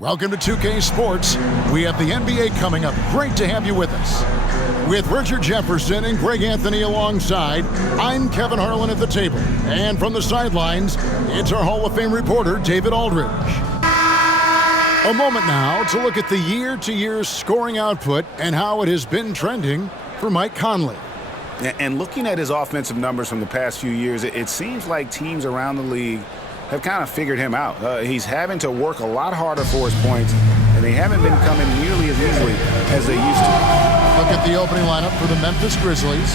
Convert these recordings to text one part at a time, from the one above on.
Welcome to 2K Sports. We have the NBA coming up. Great to have you with us. With Richard Jefferson and Greg Anthony alongside, I'm Kevin Harlan at the table. And from the sidelines, it's our Hall of Fame reporter, David Aldridge. A moment now to look at the year-to-year scoring output and how it has been trending for Mike Conley. And looking at his offensive numbers from the past few years, it seems like teams around the league have kind of figured him out. He's having to work a lot harder for his points, and they haven't been coming nearly as easily as they used to. Look at the opening lineup for the Memphis Grizzlies.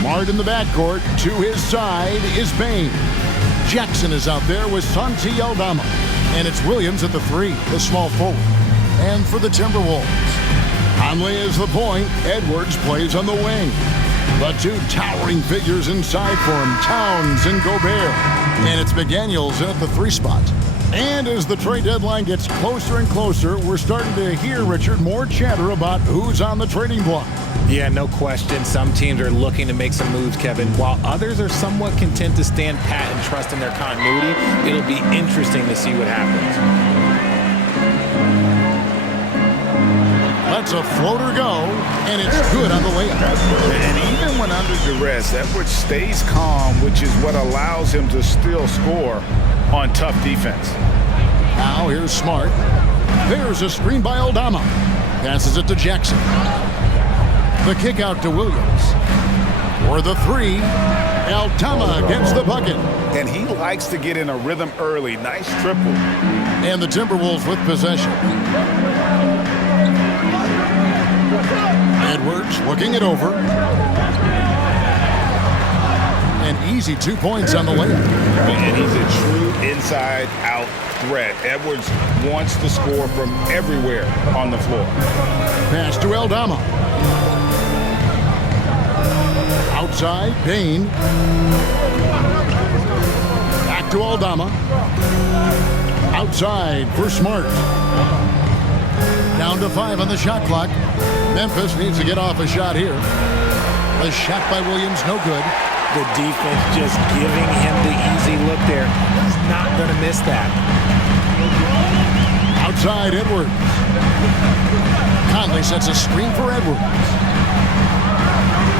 Smart in the backcourt. To his side is Bane. Jackson is out there with Santi Aldama. And it's Williams at the 3, the small forward. And for the Timberwolves, Conley is the point. Edwards plays on the wing. The two towering figures inside for him, Towns and Gobert. And it's McDaniels in at the 3 spot. And as the trade deadline gets closer and closer, we're starting to hear, Richard, more chatter about who's on the trading block. Yeah, no question. Some teams are looking to make some moves, Kevin, while others are somewhat content to stand pat and trust in their continuity. It'll be interesting to see what happens. Lets a floater go, and it's good on the layup. And even when under duress, Edwards stays calm, which is what allows him to still score on tough defense. Now here's Smart. There's a screen by Aldama. Passes it to Jackson. The kick out to Williams. For the 3, Aldama gets the bucket. And he likes to get in a rhythm early. Nice triple. And the Timberwolves with possession. Edwards looking it over. An easy 2 points on the layup. And he's a true inside-out threat. Edwards wants to score from everywhere on the floor. Pass to Aldama. Outside, Bane. Back to Aldama. Outside for Smart. Down to 5 on the shot clock. Memphis needs to get off a shot here. The shot by Williams, no good. The defense just giving him the easy look there. He's not going to miss that. Outside, Edwards. Conley sets a screen for Edwards.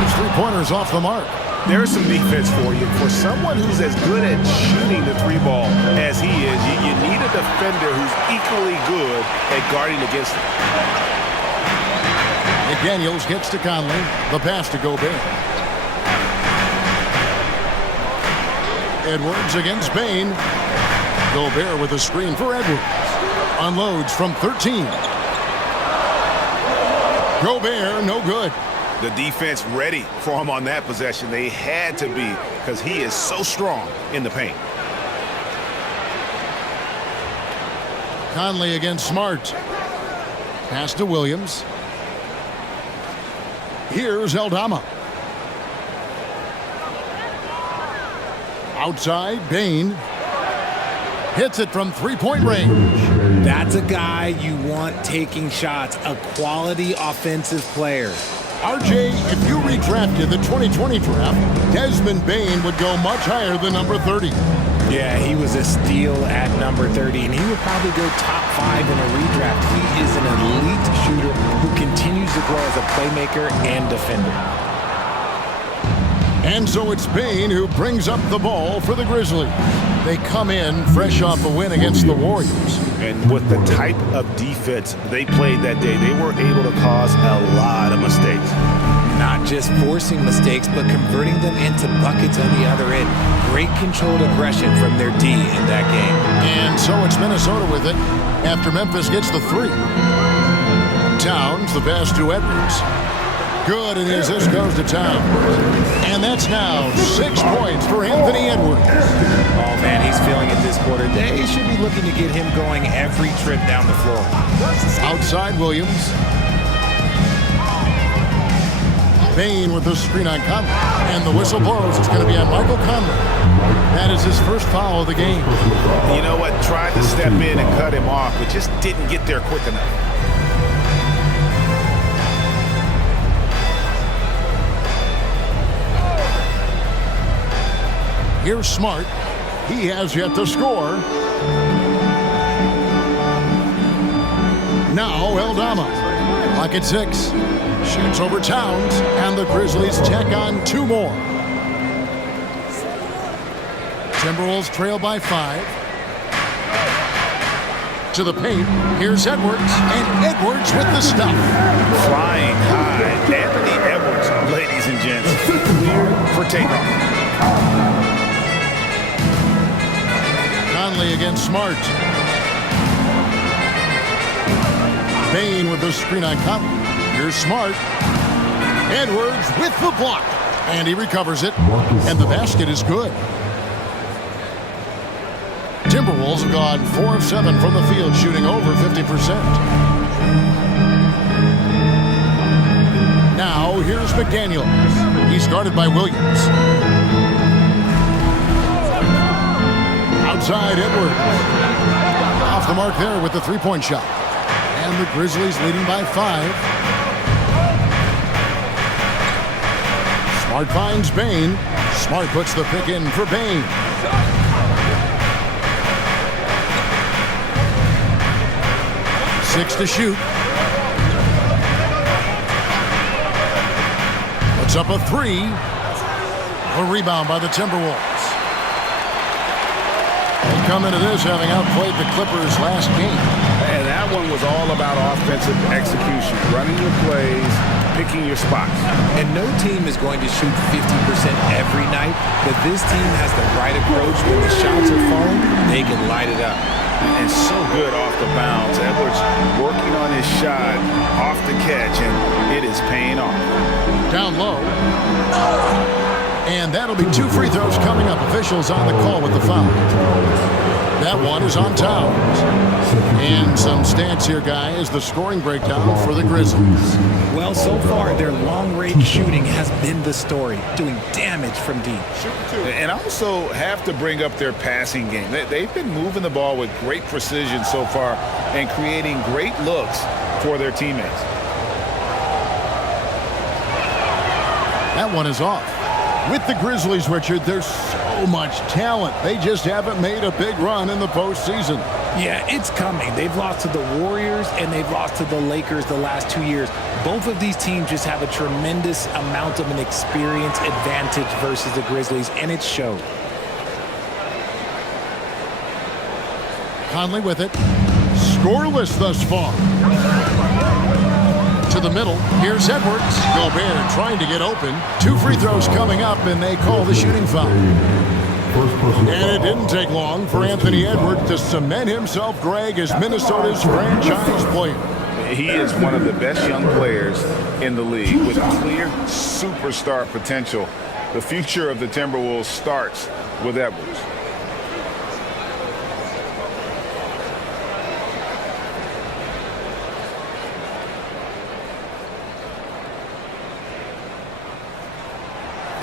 His 3-pointers off the mark. There's some defense for you. For someone who's as good at shooting the 3-ball as he is, you need a defender who's equally good at guarding against him. McDaniels gets to Conley. The pass to Gobert. Edwards against Bane. Gobert with a screen for Edwards. Unloads from 13. Gobert, no good. The defense ready for him on that possession. They had to be, because he is so strong in the paint. Conley against Smart. Pass to Williams. Here's Aldama. Outside, Bane. Hits it from 3-point range. That's a guy you want taking shots, a quality offensive player. RJ, if you redrafted the 2020 draft, Desmond Bane would go much higher than number 30. Yeah, he was a steal at number 30, and he would probably go top 5 in a redraft. He is an elite shooter who continues to grow as a playmaker and defender. And so it's Bane who brings up the ball for the Grizzlies. They come in fresh off a win against the Warriors. And with the type of defense they played that day, they were able to cause a lot of mistakes. Not just forcing mistakes, but converting them into buckets on the other end. Great controlled aggression from their D in that game. And so it's Minnesota with it after Memphis gets the 3. Towns, the pass to Edwards. Good, and his assist goes to Towns. And that's now 6 points for Anthony Edwards. Oh, man, he's feeling it this quarter. They should be looking to get him going every trip down the floor. Outside, Williams. Bane with the screen on Conley. And the whistle blows. It's going to be on Michael Conley. That is his first foul of the game. You know what? Tried to step in and cut him off, but just didn't get there quick enough. Here's Smart. He has yet to score. Now Eldama. Clock at 6. Shoots over Towns, and the Grizzlies tack on 2 more. Timberwolves trail by 5. To the paint. Here's Edwards, and Edwards with the stuff. Flying high. Anthony Edwards, ladies and gents, cleared for takeoff. Conley against Smart. Bain with the screen on Conley. Here's Smart. Edwards with the block. And he recovers it. And the basket is good. Timberwolves have gone 4 of 7 from the field, shooting over 50%. Now, here's McDaniels. He's guarded by Williams. Outside, Edwards. Off the mark there with the three-point shot. And the Grizzlies leading by 5. Smart finds Bain. Smart puts the pick in for Bain. Six to shoot. Puts up a 3. A rebound by the Timberwolves. They come into this having outplayed the Clippers last game. And that one was all about offensive execution, running your plays, picking your spots. And no team is going to shoot 50% every night, but this team has the right approach. When the shots are falling, they can light it up. And so good off the bounce. Edwards working on his shot off the catch, and it is paying off. Down low. And that'll be 2 free throws coming up. Officials on the call with the foul. That one is on Towns. And some stats here, guys. The scoring breakdown for the Grizzlies. Well, so far, their long-range shooting has been the story, doing damage from deep. And also have to bring up their passing game. They've been moving the ball with great precision so far and creating great looks for their teammates. That one is off. With the Grizzlies, Richard, there's so much talent. They just haven't made a big run in the postseason. Yeah, it's coming. They've lost to the Warriors and they've lost to the Lakers the last 2 years. Both of these teams just have a tremendous amount of an experience advantage versus the Grizzlies, and it showed. Conley with it. Scoreless thus far. To the middle. Here's Edwards. Gobert trying to get open. 2 free throws coming up, and they call the shooting foul. And it didn't take long for Anthony Edwards to cement himself, Greg, as Minnesota's franchise player. He is one of the best young players in the league with clear superstar potential. The future of the Timberwolves starts with Edwards.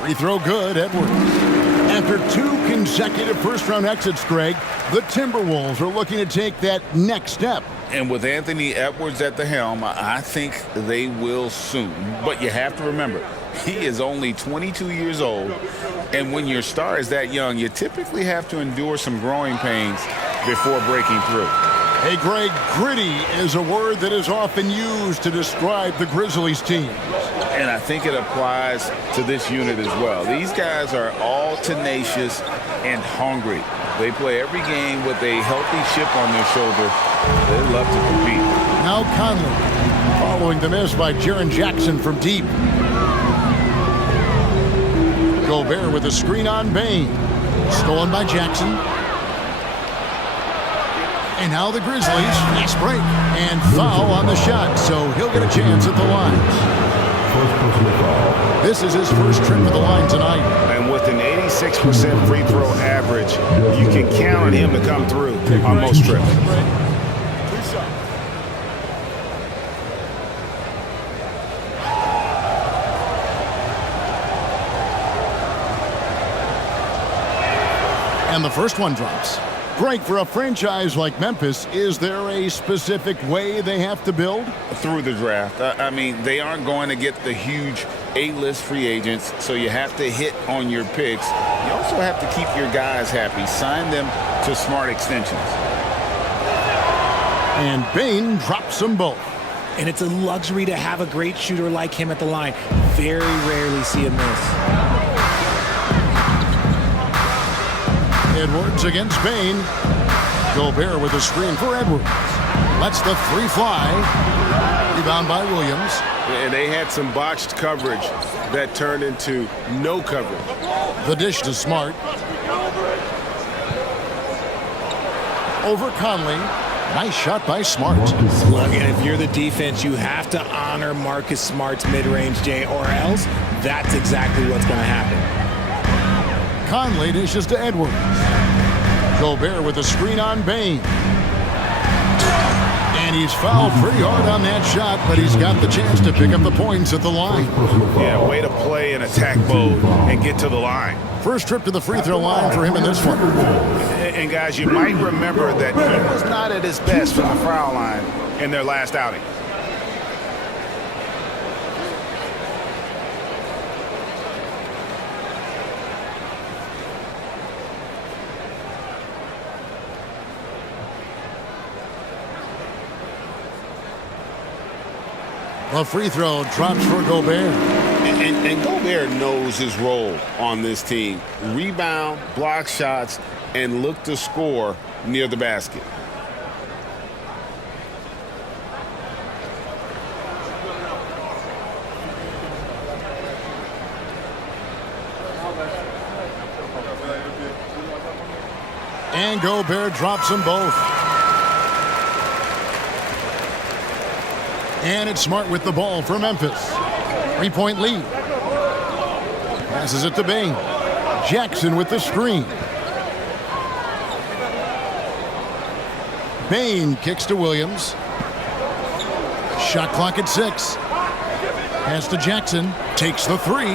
Free throw good, Edwards. After 2 consecutive first-round exits, Greg, the Timberwolves are looking to take that next step. And with Anthony Edwards at the helm, I think they will soon. But you have to remember, he is only 22 years old. And when your star is that young, you typically have to endure some growing pains before breaking through. Hey, Greg, gritty is a word that is often used to describe the Grizzlies team. And I think it applies to this unit as well. These guys are all tenacious and hungry. They play every game with a healthy chip on their shoulder. They love to compete. Now Conley, following the miss by Jaren Jackson from deep. Gobert with a screen on Bain. Stolen by Jackson. And now the Grizzlies, fast break, and foul on the shot, so he'll get a chance at the line. This is his first trip to the line tonight. And with an 86% free throw average, you can count on him to come through on most trips. And the first one drops. Greg, for a franchise like Memphis, is there a specific way they have to build? Through the draft. I mean, they aren't going to get the huge A-list free agents, so you have to hit on your picks. You also have to keep your guys happy. Sign them to smart extensions. And Bain drops them both. And it's a luxury to have a great shooter like him at the line. Very rarely see him miss. Edwards against Bain. Gobert with a screen for Edwards. Lets the three fly. Rebound by Williams. And they had some botched coverage that turned into no coverage. The dish to Smart. Over Conley. Nice shot by Smart. Look, and if you're the defense, you have to honor Marcus Smart's mid-range, Jay, or else that's exactly what's going to happen. Conley dishes to Edwards. Gobert with a screen on Bain. And he's fouled pretty hard on that shot, but he's got the chance to pick up the points at the line. Yeah, way to play in attack mode and get to the line. First trip to the free throw line for him in this one. And guys, you might remember that he was not at his best from the foul line in their last outing. A free throw drops for Gobert. And Gobert knows his role on this team. Rebound, block shots, and look to score near the basket. And Gobert drops them both. And it's Smart with the ball for Memphis. 3-point lead. Passes it to Bain. Jackson with the screen. Bain kicks to Williams. Shot clock at 6. Pass to Jackson. Takes the three.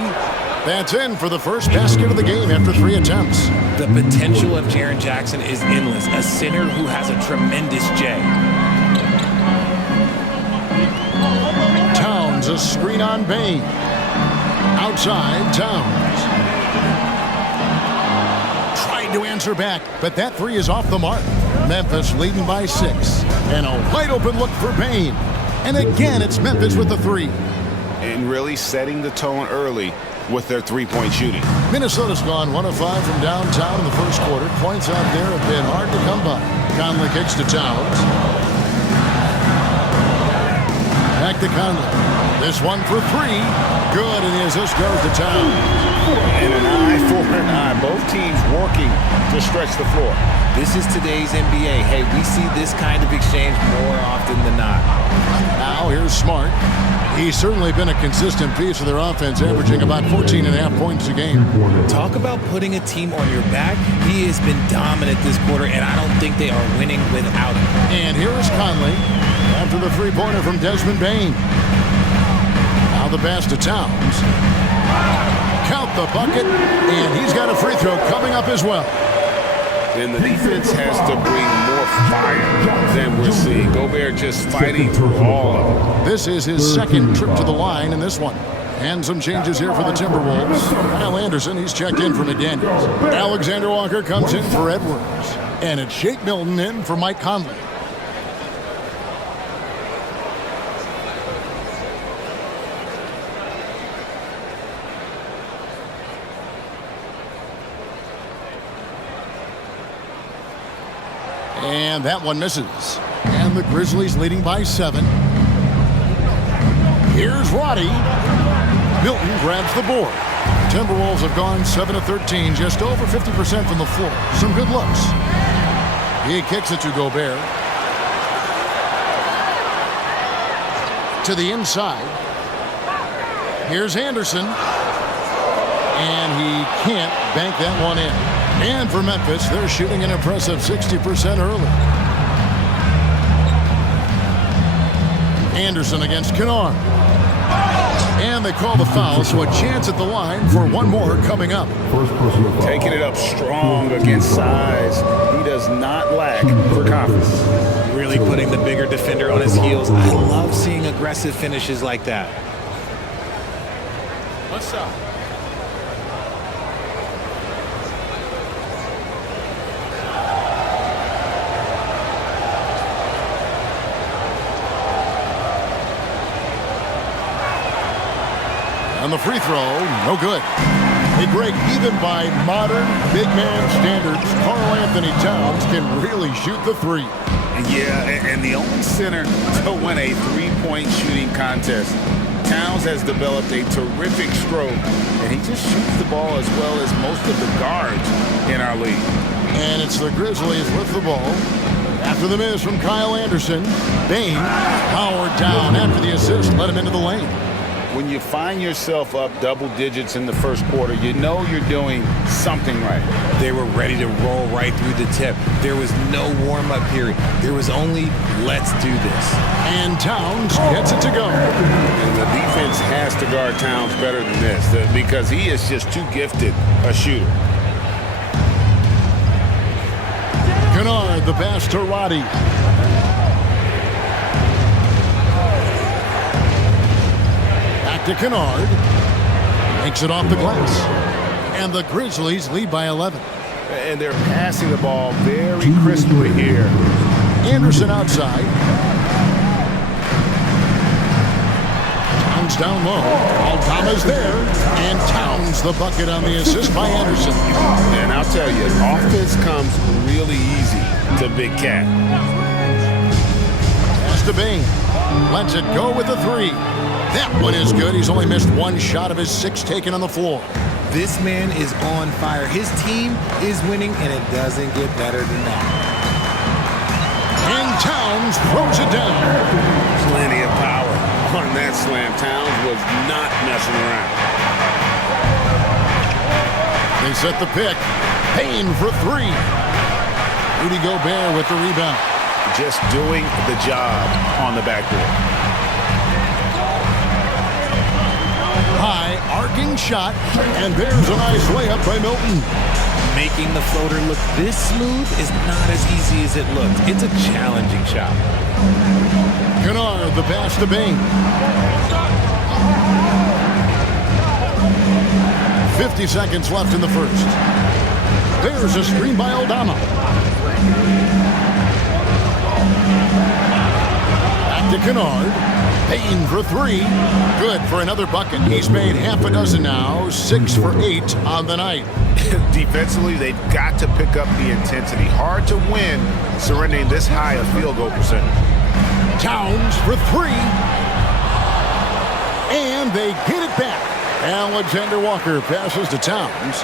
That's in for the first basket of the game after 3 attempts. The potential of Jaren Jackson is endless. A center who has a tremendous J. Towns, a screen on Bain. Outside, Towns. Tried to answer back, but that three is off the mark. Memphis leading by 6. And a wide open look for Bain. And again, it's Memphis with the three. And really setting the tone early with their three-point shooting. Minnesota's gone 1 of 5 from downtown in the first quarter. Points out there have been hard to come by. Conley kicks to Towns. Back to Conley. This one for 3. Good, and the assist goes to Towns. And an eye for an eye. Both teams working to stretch the floor. This is today's NBA. Hey, we see this kind of exchange more often than not. Now here's Smart. He's certainly been a consistent piece of their offense, averaging about 14.5 points a game. Talk about putting a team on your back. He has been dominant this quarter, and I don't think they are winning without him. And here is Conley after the three-pointer from Desmond Bain. Now the pass to Towns. Count the bucket, and he's got a free throw coming up as well. And the defense has to bring more fire than we're seeing. Gobert just fighting through all of it. This is his second trip to the line in this one. And some changes here for the Timberwolves. Kyle Anderson, he's checked in for McDaniels. Alexander Walker comes in for Edwards. And it's Shake Milton in for Mike Conley. And that one misses. And the Grizzlies leading by 7. Here's Roddy. Milton grabs the board. Timberwolves have gone 7 of 13, just over 50% from the floor. Some good looks. He kicks it to Gobert. To the inside. Here's Anderson. And he can't bank that one in. And for Memphis, they're shooting an impressive 60% early. Anderson against Kennard. And they call the foul, so a chance at the line for one more coming up. Taking it up strong against size. He does not lack for confidence. Really putting the bigger defender on his heels. I love seeing aggressive finishes like that. What's up? And the free throw, no good. Hey, Greg, even by modern big man standards, Karl Anthony Towns can really shoot the three. Yeah, and the only center to win a three-point shooting contest. Towns has developed a terrific stroke, and he just shoots the ball as well as most of the guards in our league. And it's the Grizzlies with the ball. After the miss from Kyle Anderson, Bane powered down after the assist, let him into the lane. When you find yourself up double digits in the first quarter, you know you're doing something right. They were ready to roll right through the tip. There was no warm-up period. There was only, let's do this. And Towns gets it to go. And the defense has to guard Towns better than this because he is just too gifted a shooter. Kennard, the pass to Roddy. Back to Kennard. Makes it off the glass. And the Grizzlies lead by 11. And they're passing the ball very crisply here. Anderson outside. Towns down low. Aldama's there. And Towns the bucket on the assist by Anderson. And I'll tell you, offense comes really easy to Big Cat. Pass to Bane. Lets it go with the three. That one is good. He's only missed one shot of his 6 taken on the floor. This man is on fire. His team is winning, and it doesn't get better than that. And Towns throws it down. Plenty of power on that slam. Towns was not messing around. They set the pick. Payne for 3. Rudy Gobert with the rebound. Just doing the job on the backboard. High arcing shot, and there's a nice layup by Milton. Making the floater look this smooth is not as easy as it looks. It's a challenging shot. Kennard, the pass to Bane. 50 seconds left in the first. There's a screen by Aldama. Back to Kennard. Payne for 3. Good for another bucket. He's made half a dozen now. 6 for 8 on the night. Defensively, they've got to pick up the intensity. Hard to win surrendering this high a field goal percentage. Towns for 3. And they get it back. Alexander Walker passes to Towns.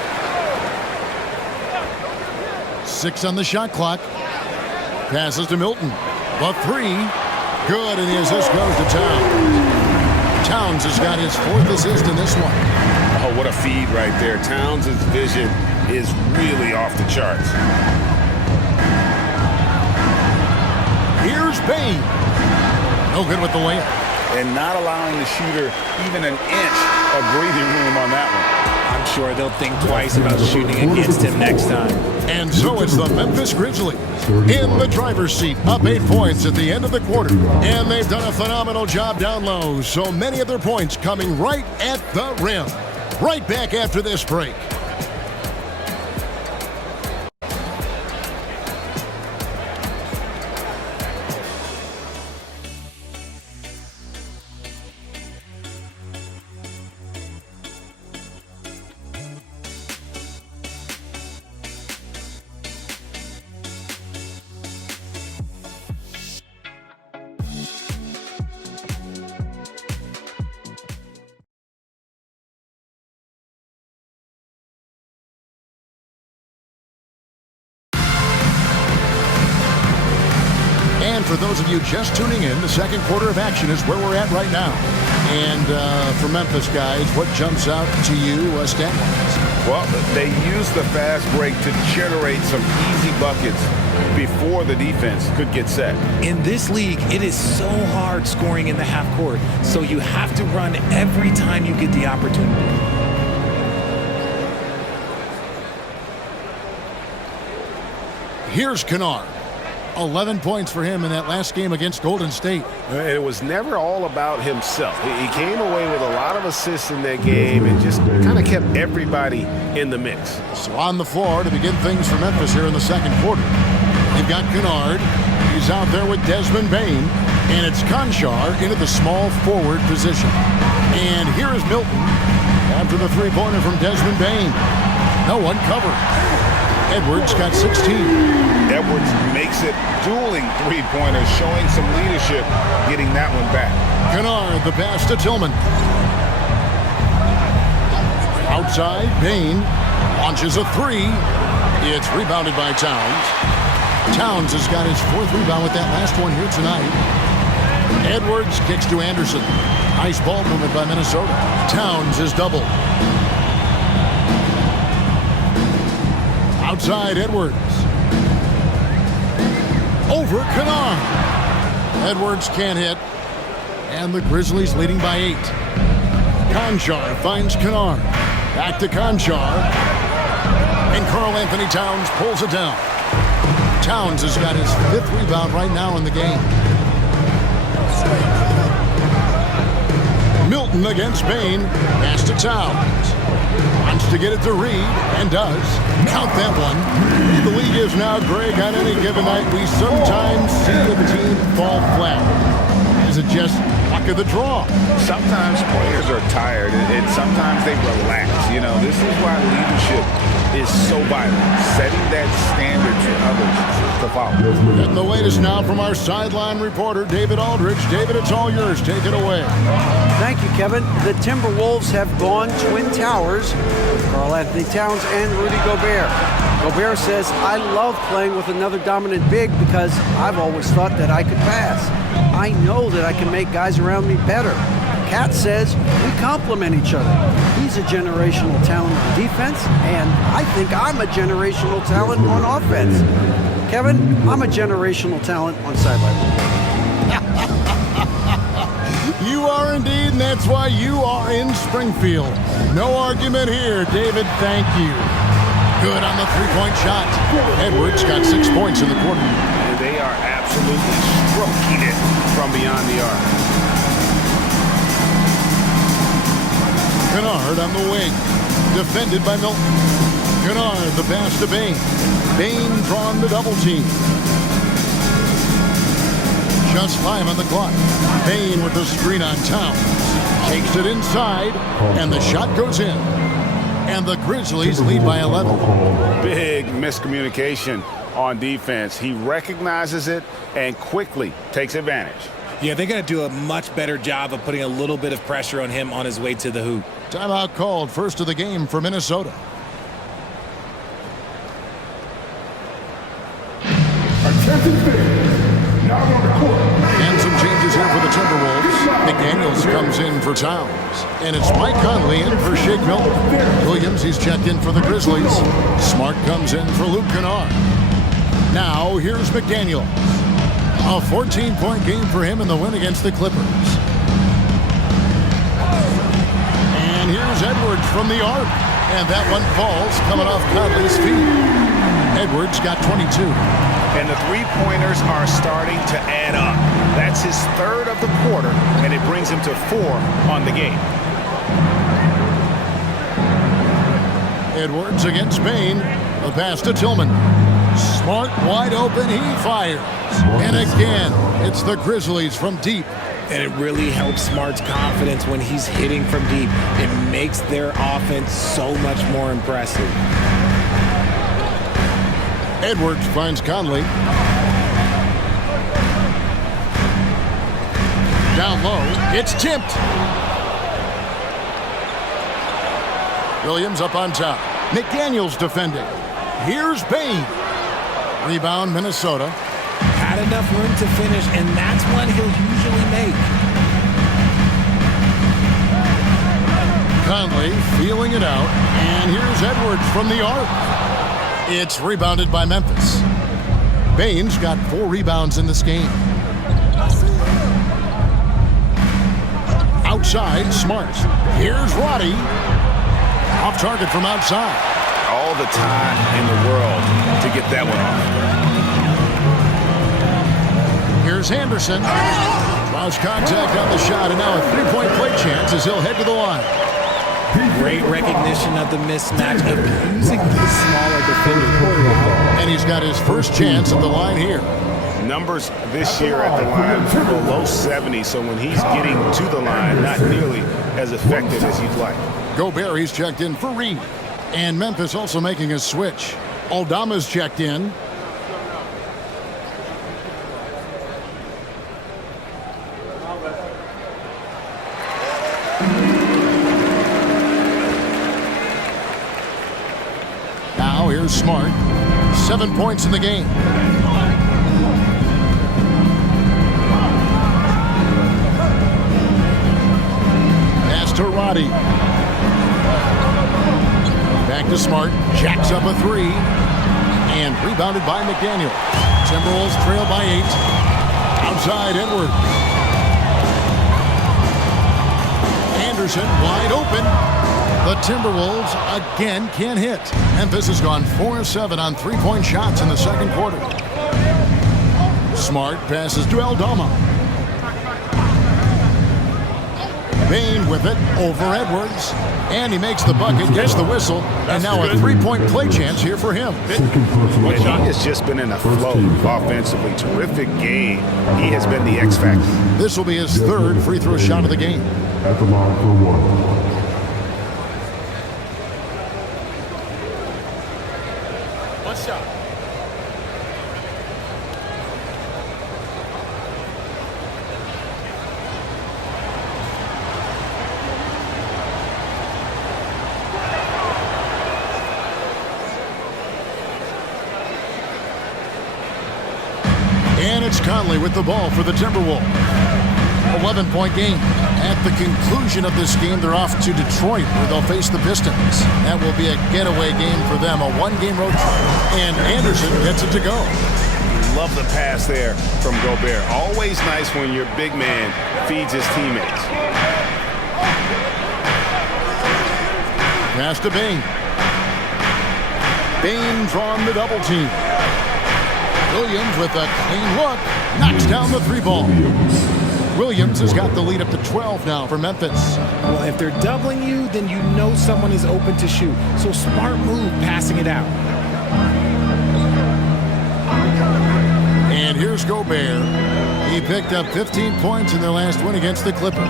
6 on the shot clock. Passes to Milton. The 3. Good, and the assist goes to Towns. Towns has got his 4th assist in this one. Oh, what a feed right there. Towns' vision is really off the charts. Here's Bane. No good with the layup. And not allowing the shooter even an inch of breathing room on that one. I'm sure they'll think twice about shooting against him next time. And so it's the Memphis Grizzlies in the driver's seat, up 8 points at the end of the quarter. And they've done a phenomenal job down low, so many of their points coming right at the rim. Right back after this break. And for those of you just tuning in, the second quarter of action is where we're at right now. And for Memphis guys, what jumps out to you stat-wise? Well, they used the fast break to generate some easy buckets before the defense could get set. In this league, it is so hard scoring in the half court, so you have to run every time you get the opportunity. Here's Kennard. 11 points for him in that last game against Golden State. And it was never all about himself. He came away with a lot of assists in that game and just kind of kept everybody in the mix. So on the floor to begin things for Memphis here in the second quarter. They've got Kennard. He's out there with Desmond Bane. And it's Conchar into the small forward position. And here is Milton after the three-pointer from Desmond Bain. No one covered. Edwards got 16. Edwards makes it dueling three-pointers, showing some leadership, getting that one back. Kennard, the pass to Tillman. Outside, Bain launches a three. It's rebounded by Towns. Towns has got his fourth rebound with that last one here tonight. Edwards kicks to Anderson. Nice ball movement by Minnesota. Towns is doubled. Outside, Edwards. Over Kennard. Edwards can't hit. And the Grizzlies leading by 8. Conchar finds Kennard. Back to Conchar. And Karl Anthony Towns pulls it down. Towns has got his 5th rebound right now in the game. Milton against Bain. Pass to Towns. Wants to get it to Reed, and does. Count that one. The league is now, Greg, on any given night, we sometimes see a team fall flat. Is it just luck of the draw? Sometimes players are tired, and sometimes they relax. You know, this is why leadership is so vital. Setting that standard for others to follow. Getting the latest now from our sideline reporter, David Aldridge. David, it's all yours. Take it away. Thank you, Kevin. The Timberwolves have gone Twin Towers with Karl Anthony Towns and Rudy Gobert. Gobert says, I love playing with another dominant big because I've always thought that I could pass. I know that I can make guys around me better. Cat says we complement each other. He's a generational talent on defense, and I think I'm a generational talent on offense. Kevin, I'm a generational talent on sideline. You are indeed, and that's why you are in Springfield. No argument here, David. Thank you. Good on the three-point shot. Edwards got 6 points in the quarter. And they are absolutely stroking it from beyond the arc. Kennard on the wing. Defended by Milton. Kennard, the pass to Bain. Bain drawn the double team. Just 5 on the clock. Bain with the screen on Towns. Takes it inside, and the shot goes in. And the Grizzlies lead by 11. Big miscommunication on defense. He recognizes it and quickly takes advantage. Yeah, they're going to do a much better job of putting a little bit of pressure on him on his way to the hoop. Timeout called, first of the game for Minnesota. And some changes here for the Timberwolves. McDaniels comes in for Towns. And it's Mike Conley in for Shake Milton. Williams, he's checked in for the Grizzlies. Smart comes in for Luke Kennard. Now, here's McDaniels. A 14-point game for him in the win against the Clippers. And here's Edwards from the arc. And that one falls, coming off Conley's feet. Edwards got 22. And the three-pointers are starting to add up. That's his 3rd of the quarter, and it brings him to 4 on the game. Edwards against Bain. The pass to Tillman. Smart wide open. He fires. And again, it's the Grizzlies from deep. And it really helps Smart's confidence when he's hitting from deep. It makes their offense so much more impressive. Edwards finds Conley. Down low. It's tipped. Williams up on top. McDaniels defending. Here's Bain. Rebound, Minnesota. Had enough room to finish, and that's one he'll usually make. Conley feeling it out. And here's Edwards from the arc. It's rebounded by Memphis. Bain's got 4 rebounds in this game. Outside, Smart. Here's Roddy. Off target from outside. All the time in the world to get that one off. Here's Anderson. Draws contact on the shot, and now a 3-point play chance as he'll head to the line. Great recognition of the mismatch of using the smaller defender. And he's got his first chance at the line here. Numbers this year at the line below 70, so when he's getting to the line, not nearly as effective as you'd like. Gobert, he's checked in for Reed. And Memphis also making a switch. Aldama's checked in. Now here's Smart. 7 points in the game. Pass to Roddy. Back to Smart. Jacks up a three. And rebounded by McDaniel. Timberwolves trail by 8. Outside Edwards. Anderson wide open. The Timberwolves again can't hit. Memphis has gone 4 of 7 on three-point shots in the second quarter. Smart passes to Aldama. Bain with it over Edwards. And he makes the bucket, gets the whistle, and now a three-point play chance here for him. He has just been in a flow offensively. Terrific game. He has been the X factor. This will be his third free throw shot of the game. At the line for one. And it's Conley with the ball for the Timberwolves. 11-point game. At the conclusion of this game, they're off to Detroit, where they'll face the Pistons. That will be a getaway game for them, a one-game road trip. And Anderson gets it to go. Love the pass there from Gobert. Always nice when your big man feeds his teammates. Pass to Bain. Bain drawn the double team. Williams with a clean look. Knocks down the three ball. Williams has got the lead up to 12 now for Memphis. Well, if they're doubling you, then you know someone is open to shoot. So smart move passing it out. And here's Gobert. He picked up 15 points in their last win against the Clippers.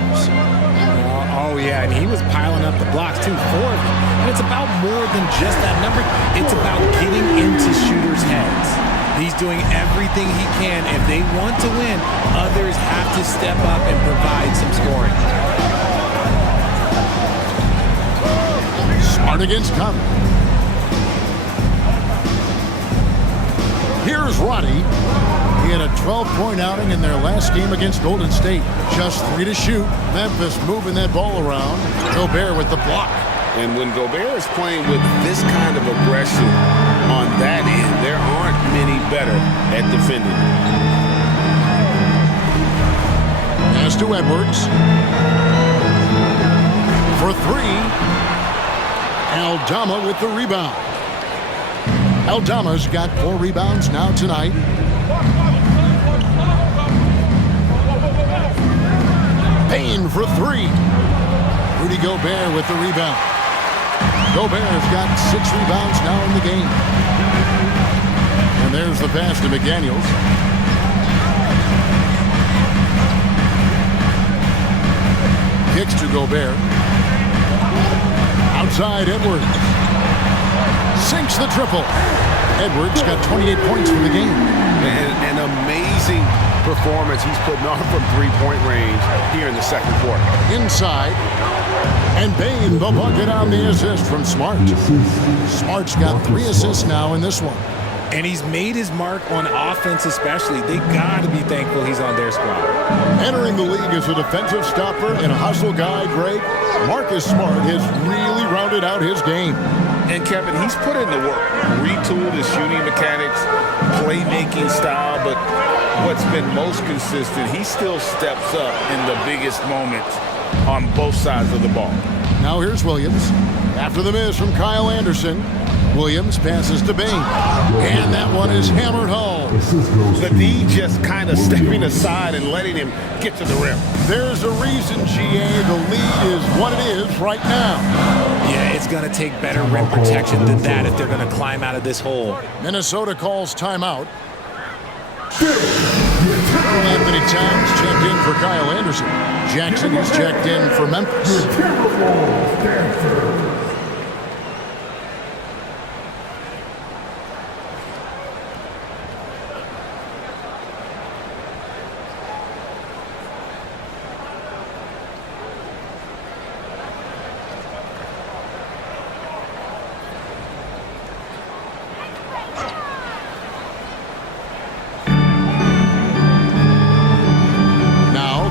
Oh, yeah, and he was piling up the blocks, too, 4 of them. And it's about more than just that number. It's about getting into shooters' heads. He's doing everything he can. If they want to win, others have to step up and provide some scoring. Smart against Conley. Here's Roddy. He had a 12-point outing in their last game against Golden State. Just 3 to shoot. Memphis moving that ball around. Gobert with the block. And when Gobert is playing with this kind of aggression on that end, there aren't many better at defending. Pass to Edwards. For 3. Aldama with the rebound. Aldama's got 4 rebounds now tonight. Payne for 3. Rudy Gobert with the rebound. Gobert's got 6 rebounds now in the game. And there's the pass to McDaniels. Kicks to Gobert. Outside Edwards. Sinks the triple. Edwards got 28 points for the game. An amazing performance he's putting on from three-point range here in the second quarter. Inside. And Bain, the bucket on the assist from Smart. Smart's got 3 assists now in this one. And he's made his mark on offense especially. They got to be thankful he's on their squad. Entering the league as a defensive stopper and a hustle guy, Greg, Marcus Smart has really rounded out his game. And Kevin, he's put in the work. Retooled his shooting mechanics, playmaking style, but what's been most consistent, he still steps up in the biggest moments on both sides of the ball. Now here's Williams. After the miss from Kyle Anderson, Williams passes to Bain. And that one is hammered home. The D just kind of stepping aside and letting him get to the rim. There's a reason, GA, the lead is what it is right now. Yeah, it's going to take better rim protection than that if they're going to climb out of this hole. Minnesota calls timeout. Anthony Towns checked in for Kyle Anderson. Jackson is checked in for Memphis.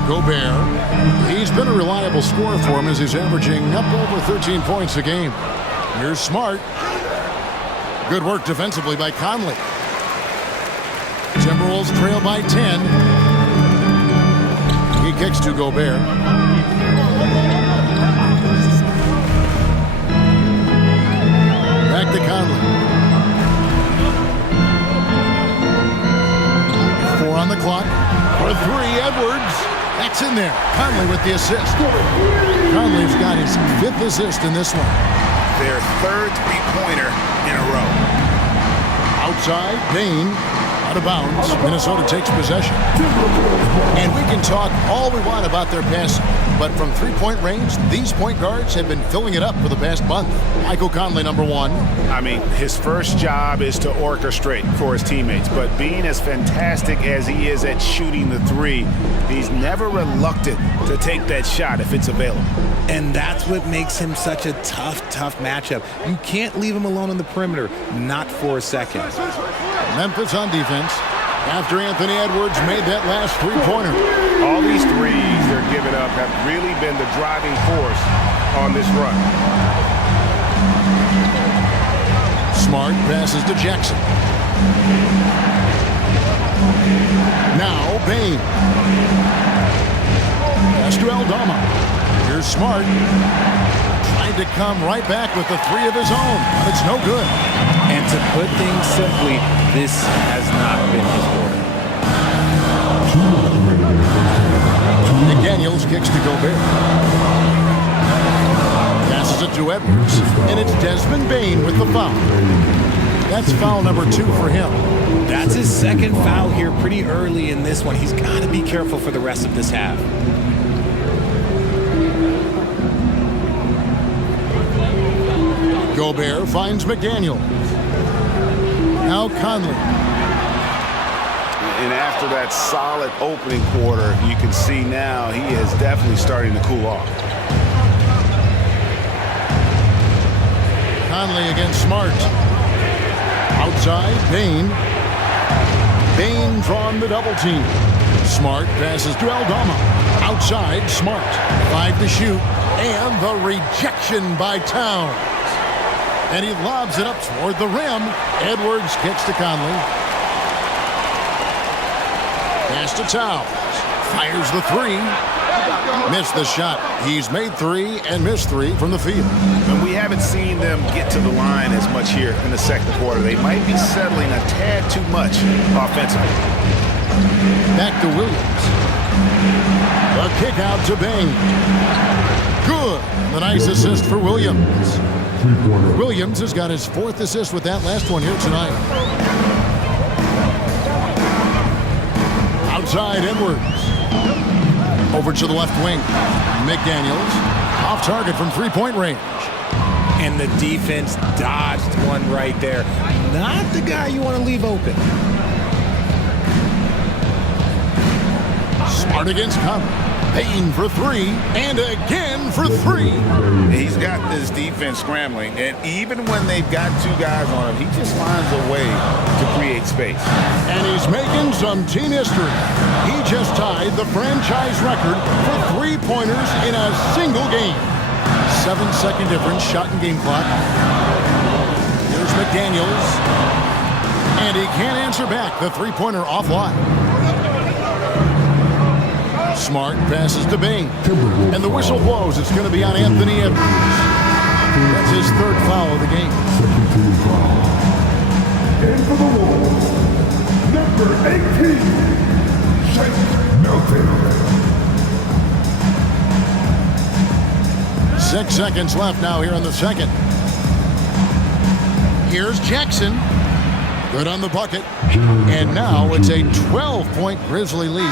Gobert. He's been a reliable scorer for him as he's averaging up over 13 points a game. Here's Smart. Good work defensively by Conley. Timberwolves trail by 10. He kicks to Gobert. Back to Conley. 4 on the clock. For 3, Edwards. That's in there. Conley with the assist. Conley's got his 5th assist in this one. Their 3rd three-pointer in a row. Outside, Payne. Out of bounds. Minnesota takes possession. And we can talk all we want about their passing, but from three-point range, these point guards have been filling it up for the past month. Michael Conley, number 1. I mean, his first job is to orchestrate for his teammates, but being as fantastic as he is at shooting the 3, he's never reluctant to take that shot if it's available. And that's what makes him such a tough matchup. You can't leave him alone on the perimeter, not for a second. Memphis on defense after Anthony Edwards made that last three-pointer. All these threes they're giving up have really been the driving force on this run. Smart passes to Jackson. Now Payne. Pass to Aldama. Here's Smart. Trying to come right back with the 3 of his own, but it's no good. And to put things simply, this has not been his order. McDaniels kicks to Gobert. Passes it to Edwards. And it's Desmond Bane with the foul. That's foul number 2 for him. That's his 2nd foul here pretty early in this one. He's got to be careful for the rest of this half. Gobert finds McDaniel. Now Conley. And after that solid opening quarter, you can see now he is definitely starting to cool off. Conley against Smart. Outside, Payne. Payne drawn the double team. Smart passes to Aldama. Outside, Smart. 5 to shoot. And the rejection by Towns. And he lobs it up toward the rim. Edwards kicks to Conley. Pass to Towns. Fires the 3. Missed the shot. He's made 3 and missed 3 from the field. And we haven't seen them get to the line as much here in the 2nd quarter. They might be settling a tad too much offensively. Back to Williams. A kick out to Bane. Good. The nice assist for Williams. Williams has got his 4th assist with that last one here tonight. Outside, Edwards. Over to the left wing. McDaniels. Off target from three-point range. And the defense dodged one right there. Not the guy you want to leave open. Smart against Conley. Payne for 3, and again for 3. He's got this defense scrambling, and even when they've got 2 guys on him, he just finds a way to create space. And he's making some team history. He just tied the franchise record for three-pointers in a single game. 7-second difference, shot and game clock. Here's McDaniels. And he can't answer back. The three-pointer offline. Smart passes to Bane. And the whistle blows. It's going to be on Anthony Edwards. That's his 3rd foul of the game. And for the Wolves, number 18, Shake Milton. 6 seconds left now here in the 2nd. Here's Jackson. Good on the bucket. And now it's a 12-point Grizzly lead.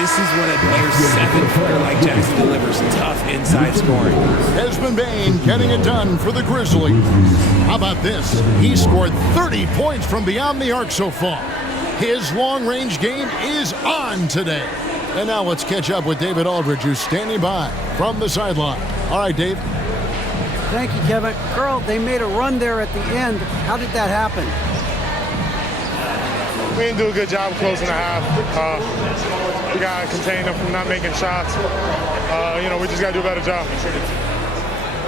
This is what a near 7-footer like Jackson delivers. Tough inside scoring. Desmond Bane getting it done for the Grizzlies. How about this? He scored 30 points from beyond the arc so far. His long-range game is on today. And now let's catch up with David Aldridge, who's standing by from the sideline. All right, Dave. Thank you, Kevin. Carl, they made a run there at the end. How did that happen? We didn't do a good job closing the half. We got to contain them from not making shots. We just got to do a better job.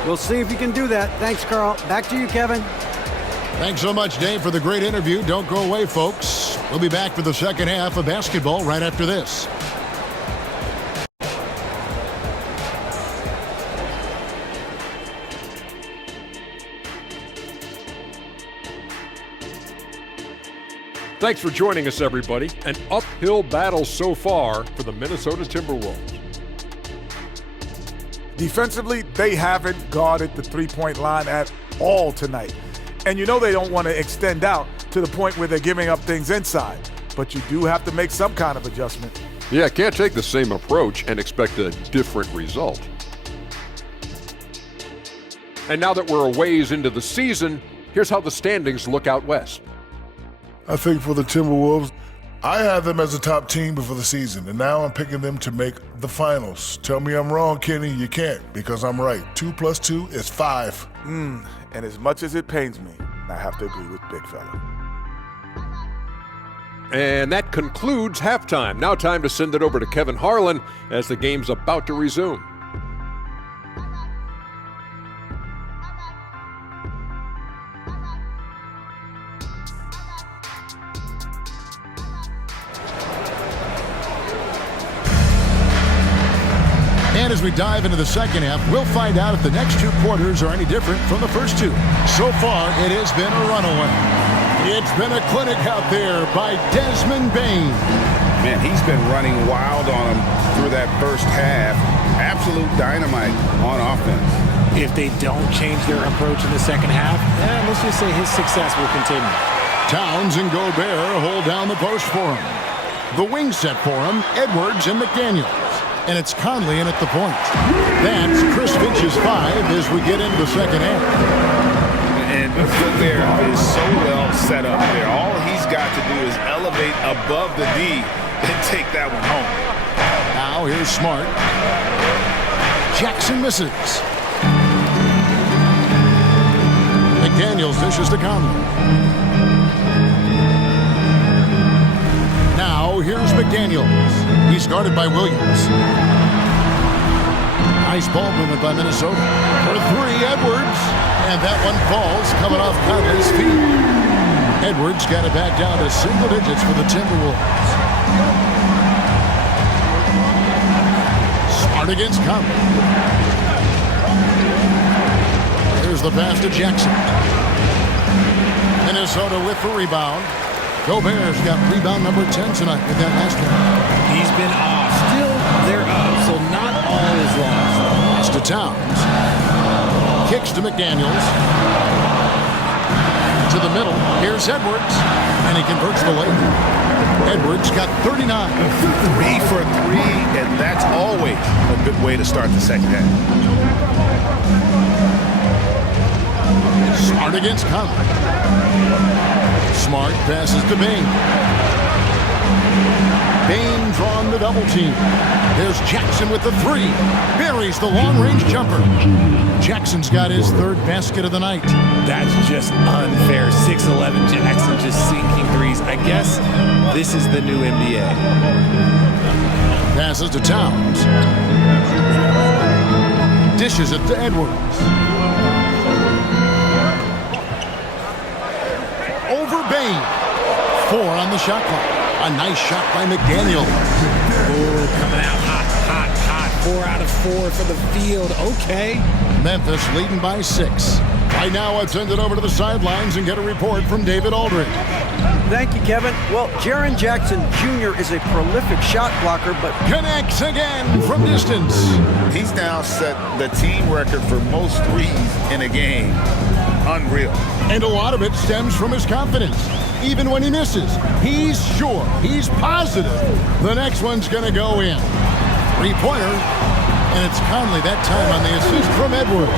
We'll see if you can do that. Thanks, Carl. Back to you, Kevin. Thanks so much, Dave, for the great interview. Don't go away, folks. We'll be back for the second half of basketball right after this. Thanks for joining us, everybody. An uphill battle so far for the Minnesota Timberwolves. Defensively, they haven't guarded the three-point line at all tonight. And you know they don't want to extend out to the point where they're giving up things inside. But you do have to make some kind of adjustment. Yeah, can't take the same approach and expect a different result. And now that we're a ways into the season, here's how the standings look out west. I think for the Timberwolves, I had them as a top team before the season, and now I'm picking them to make the finals. Tell me I'm wrong, Kenny. You can't, because I'm right. 2 + 2 is 5. And as much as it pains me, I have to agree with Big Fella. And that concludes halftime. Now time to send it over to Kevin Harlan as the game's about to resume. And as we dive into the second half, we'll find out if the next 2 quarters are any different from the first 2. So far, it has been a runaway. It's been a clinic out there by Desmond Bane. Man, he's been running wild on him through that first half. Absolute dynamite on offense. If they don't change their approach in the second half, let's just say his success will continue. Towns and Gobert hold down the post for him. The wing set for him, Edwards and McDaniels. And it's Conley in at the point. That's Chris Finch's 5 as we get into the second half. And Gobert is so well set up there. All he's got to do is elevate above the D and take that one home. Now here's Smart. Jackson misses. McDaniels dishes to Conley. Now here's McDaniels. He's guarded by Williams. Nice ball movement by Minnesota. For 3, Edwards. And that one falls, coming off Conley's feet. Edwards got it back down to single digits for the Timberwolves. Smart against Conley. Here's the pass to Jackson. Minnesota with the rebound. Gobert's got rebound number 10 tonight with that last one. He's been off. Still, they're up, so not all is lost. It's to Towns. Kicks to McDaniels. To the middle. Here's Edwards. And he converts the layup. Edwards got 39. 3 for 3, and that's always a good way to start the second half. Smart against Conley. Smart passes to Bane. Bane drawn the double team. There's Jackson with the 3. Buries the long-range jumper. Jackson's got his 3rd basket of the night. That's just unfair. 6'11" Jackson just sinking threes. I guess this is the new NBA. Passes to Towns. Dishes it to Edwards. Over Bane. 4 on the shot clock. A nice shot by McDaniel. Oh, coming out hot. 4 out of 4 for the field. Okay. Memphis leading by 6. Right now, I've sent it over to the sidelines and get a report from David Aldridge. Thank you, Kevin. Well, Jaren Jackson Jr. is a prolific shot blocker, but connects again from distance. He's now set the team record for most threes in a game. Unreal. And a lot of it stems from his confidence. Even when he misses, he's sure, he's positive the next one's going to go in. Three-pointer, and it's Conley that time on the assist from Edwards.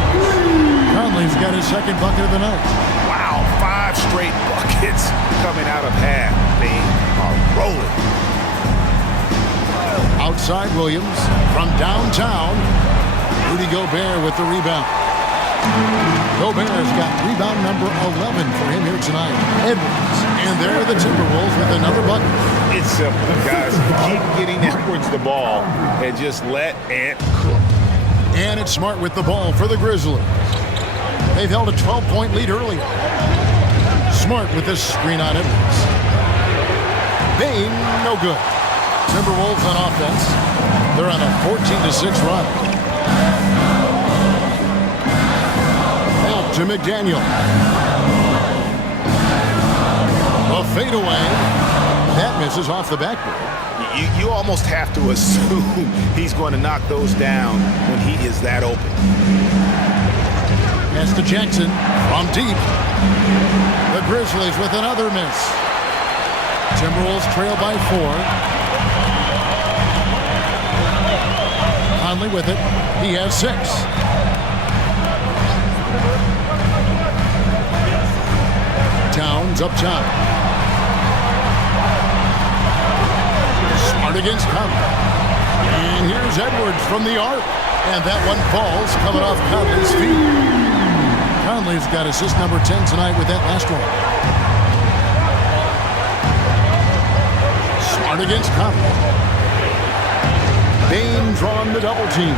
Conley's got his second bucket of the night. Wow, 5 straight buckets coming out of half. They are rolling. Outside Williams from downtown. Rudy Gobert with the rebound. Gobert's got rebound number 11 for him here tonight. Edwards. And there are the Timberwolves with another bucket. It's simple, guys. Keep getting Edwards the ball and just let Ant cook. And it's Smart with the ball for the Grizzlies. They've held a 12-point lead earlier. Smart with this screen on Edwards. Bain, no good. Timberwolves on offense. They're on a 14-6 run. Out to McDaniel. A fadeaway. That misses off the backboard. You almost have to assume he's going to knock those down when he is that open. Pass to Jackson from deep. The Grizzlies with another miss. Timberwolves trail by 4. Conley with it. He has 6. Towns up top. Smart against Conley. And here's Edwards from the arc. And that one falls coming off Conley's feet. Conley's got assist number 10 tonight with that last one. Smart against Conley. Bain drawn the double team.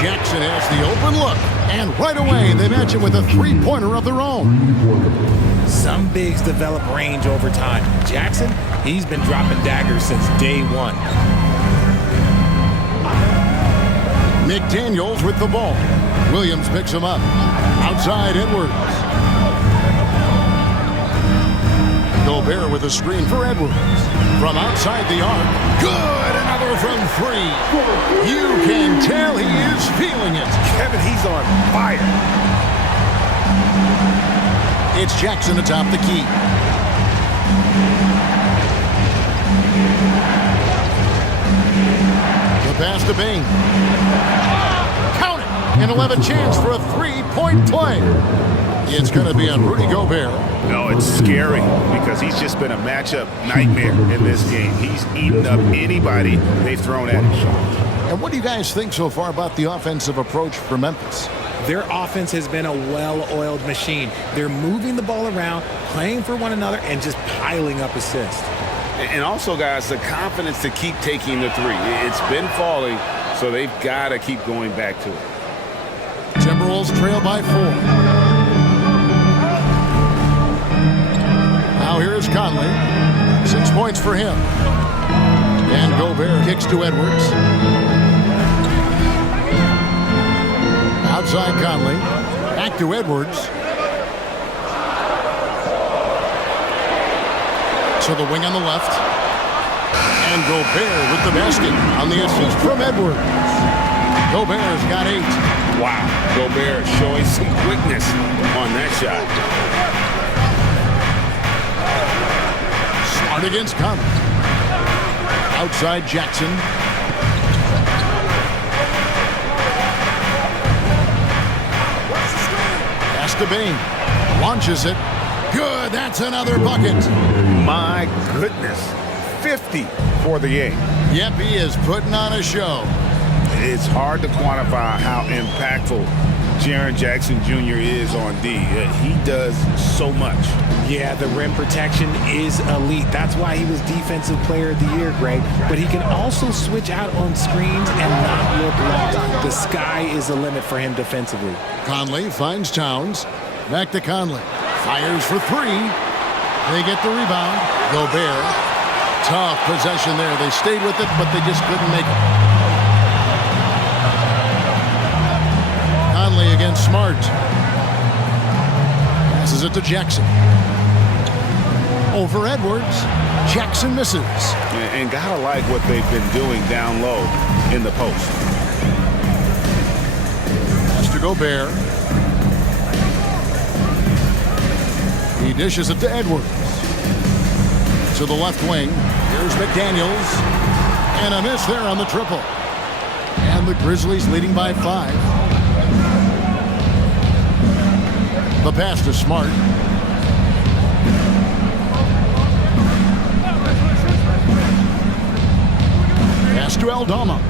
Jackson has the open look. And right away, they match it with a three-pointer of their own. Some bigs develop range over time. Jackson, he's been dropping daggers since day one. McDaniels with the ball. Williams picks him up. Outside Edwards. Gobert with a screen for Edwards. From outside the arc. Good! Another from 3. You can tell he is feeling it. Kevin, he's on fire. It's Jackson atop the key. The pass to Bain. Count it! An 11 chance for a three-point play. It's going to be on Rudy Gobert. No, it's scary because he's just been a matchup nightmare in this game. He's eaten up anybody they've thrown at him. And what do you guys think so far about the offensive approach for Memphis? Their offense has been a well-oiled machine. They're moving the ball around, playing for one another, and just piling up assists. And also, guys, the confidence to keep taking the 3. It's been falling, so they've got to keep going back to it. Timberwolves trail by 4. Now here's Conley. 6 points for him. And Gobert kicks to Edwards. Outside Conley. Back to Edwards. To the wing on the left. And Gobert with the basket on the assist from Edwards. Gobert's got 8. Wow, Gobert showing some quickness on that shot. Smart against Conley. Outside Jackson. Pass to Bain. Launches it. Good, that's another bucket. My goodness, 50 for the game. Yep, he is putting on a show. It's hard to quantify how impactful Jaren Jackson Jr. is on D. He does so much. Yeah, the rim protection is elite. That's why he was Defensive Player of the Year, Greg. But he can also switch out on screens and not look lost. The sky is the limit for him defensively. Conley finds Towns. Back to Conley. Fires for 3. They get the rebound. Gobert. Tough possession there. They stayed with it, but they just couldn't make it. Conley against Smart. Passes it to Jackson. Over Edwards. Jackson misses. And gotta like what they've been doing down low in the post. Pass to Gobert. He dishes it to Edwards. to the left wing. Here's McDaniels. And a miss there on the triple. And the Grizzlies leading by 5. The pass to Smart. Pass to Aldama.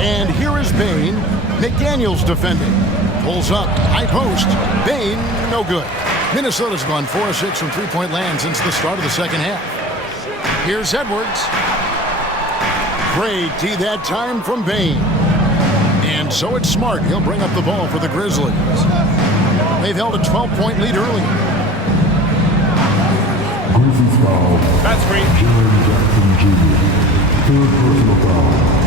And here is Bain. McDaniels defending. Pulls up. High post. Bain, no good. Minnesota's gone 4 of 6 from three-point land since the start of the second half. Here's Edwards. Great D that time from Bain. And so it's Smart. He'll bring up the ball for the Grizzlies. They've held a 12-point lead early. Grizzlies foul. That's free. Jaren Jackson Jr. 3rd personal foul.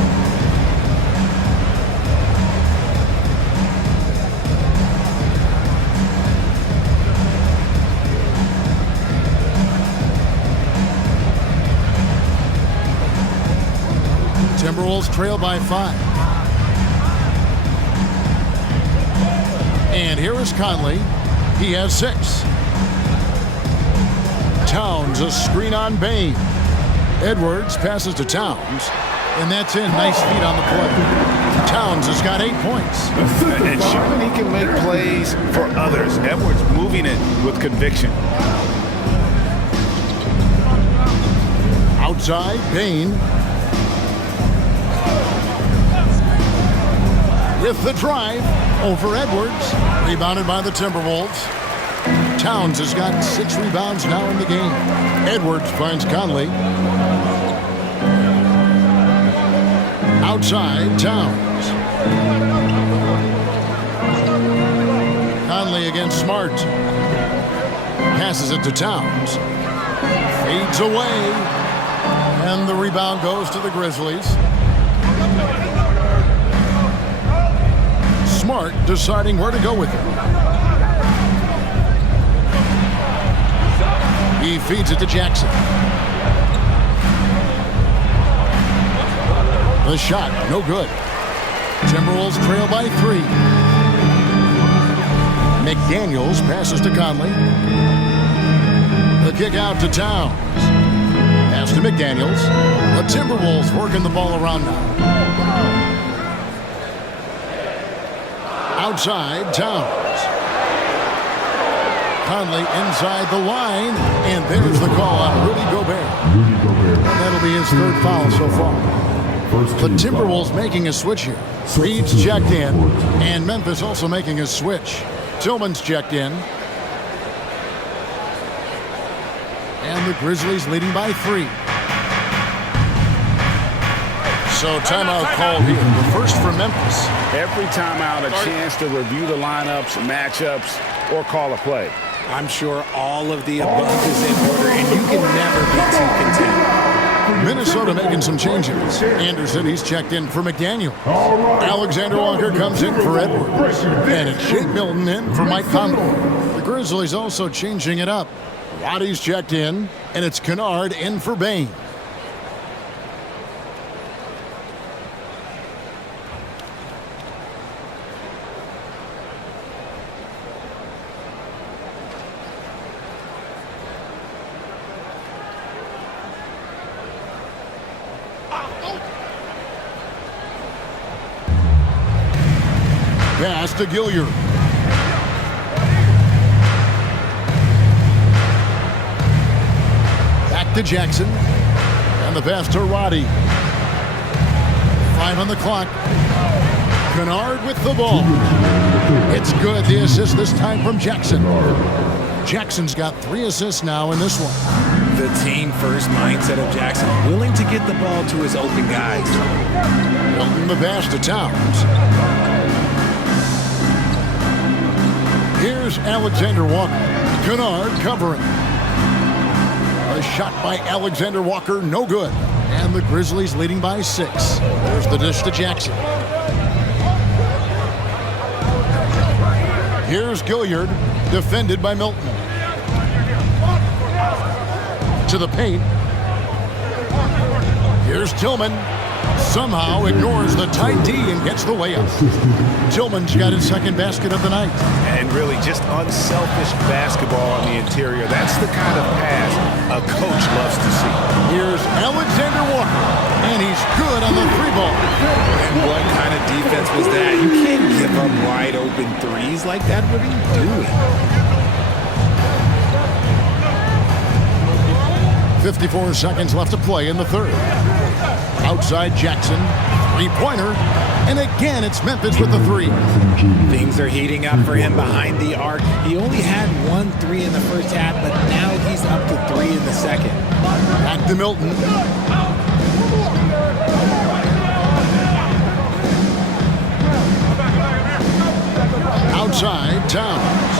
Timberwolves trail by 5. And here is Conley. He has 6. Towns, a screen on Bain. Edwards passes to Towns. And that's in. Nice feet on the play. Towns has got 8 points. And showing he can make plays for others. Edwards moving it with conviction. Outside, Bain. With the drive over Edwards. Rebounded by the Timberwolves. Towns has got 6 rebounds now in the game. Edwards finds Conley. Outside, Towns. Conley against Smart. Passes it to Towns. Fades away. And the rebound goes to the Grizzlies. Smart deciding where to go with it. He feeds it to Jackson. The shot, no good. Timberwolves trail by 3. McDaniels passes to Conley. The kick out to Towns. Pass to McDaniels. The Timberwolves working the ball around now. Outside, Towns. Conley inside the line, and there's the call on Rudy Gobert. And that'll be his 3rd foul so far. The Timberwolves making a switch here. Reed's checked in, and Memphis also making a switch. Tillman's checked in. And the Grizzlies leading by 3. So timeout called here. The first for Memphis. Every timeout, a chance to review the lineups, matchups, or call a play. I'm sure all of the above is in order, and you can never be too content. Minnesota making some changes. Anderson, he's checked in for McDaniel. Alexander Walker comes in for Edwards. And it's Shake Milton in for Mike Conley. The Grizzlies also changing it up. Roddy's checked in, and it's Kennard in for Bain. Pass to Gilliard. Back to Jackson. And the pass to Roddy. 5 on the clock. Kennard with the ball. It's good. The assist this time from Jackson. Jackson's got 3 assists now in this one. The team-first mindset of Jackson, willing to get the ball to his open guys. Milton the pass to Towns. Here's Alexander Walker. Kennard covering. A shot by Alexander Walker, no good. And the Grizzlies leading by 6. There's the dish to Jackson. Here's Gilliard, defended by Milton. To the paint. Here's Tillman. somehow ignores the tight D and gets the layup. Tillman's got his second basket of the night. And really just unselfish basketball on the interior. That's the kind of pass a coach loves to see. Here's Alexander Walker, and he's good on the three ball. And what kind of defense was that? You can't give up wide open threes like that. What are you doing? 54 seconds left to play in the third. Outside Jackson, three-pointer, and again it's Memphis with the three. Things are heating up for him behind the arc. He only had 1 3 in the first half, but now he's up to 3 in the second. Back to Milton. Outside, Towns.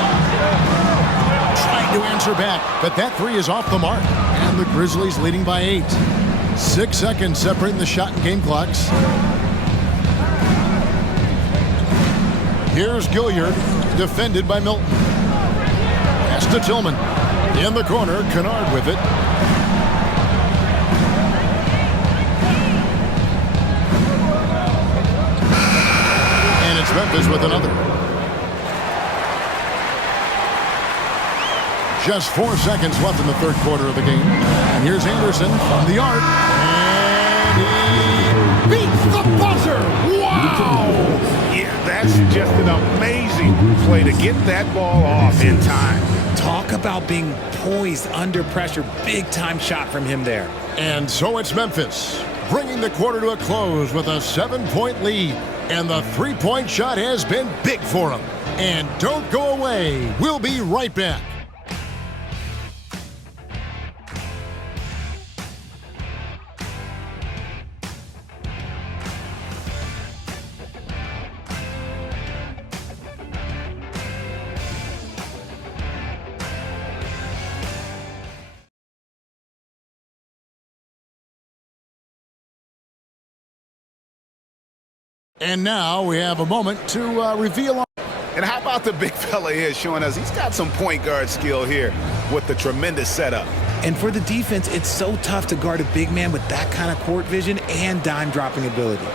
Trying to answer back, but that three is off the mark. And the Grizzlies leading by 8. 6 seconds separating the shot and game clocks. Here's Gilliard, defended by Milton. Pass to Tillman. In the corner, Kennard with it. And it's Memphis with another. Just 4 seconds left in the third quarter of the game. And here's Anderson from the arc. And he beats the buzzer. Wow! Yeah, that's just an amazing play to get that ball off in time. Talk about being poised under pressure. Big time shot from him there. And so it's Memphis, bringing the quarter to a close with a 7-point lead. And the three-point shot has been big for them. And don't go away. We'll be right back. And now we have a moment to reveal. And how about the big fella here showing us he's got some point guard skill here with the tremendous setup. And for the defense, it's so tough to guard a big man with that kind of court vision and dime dropping ability.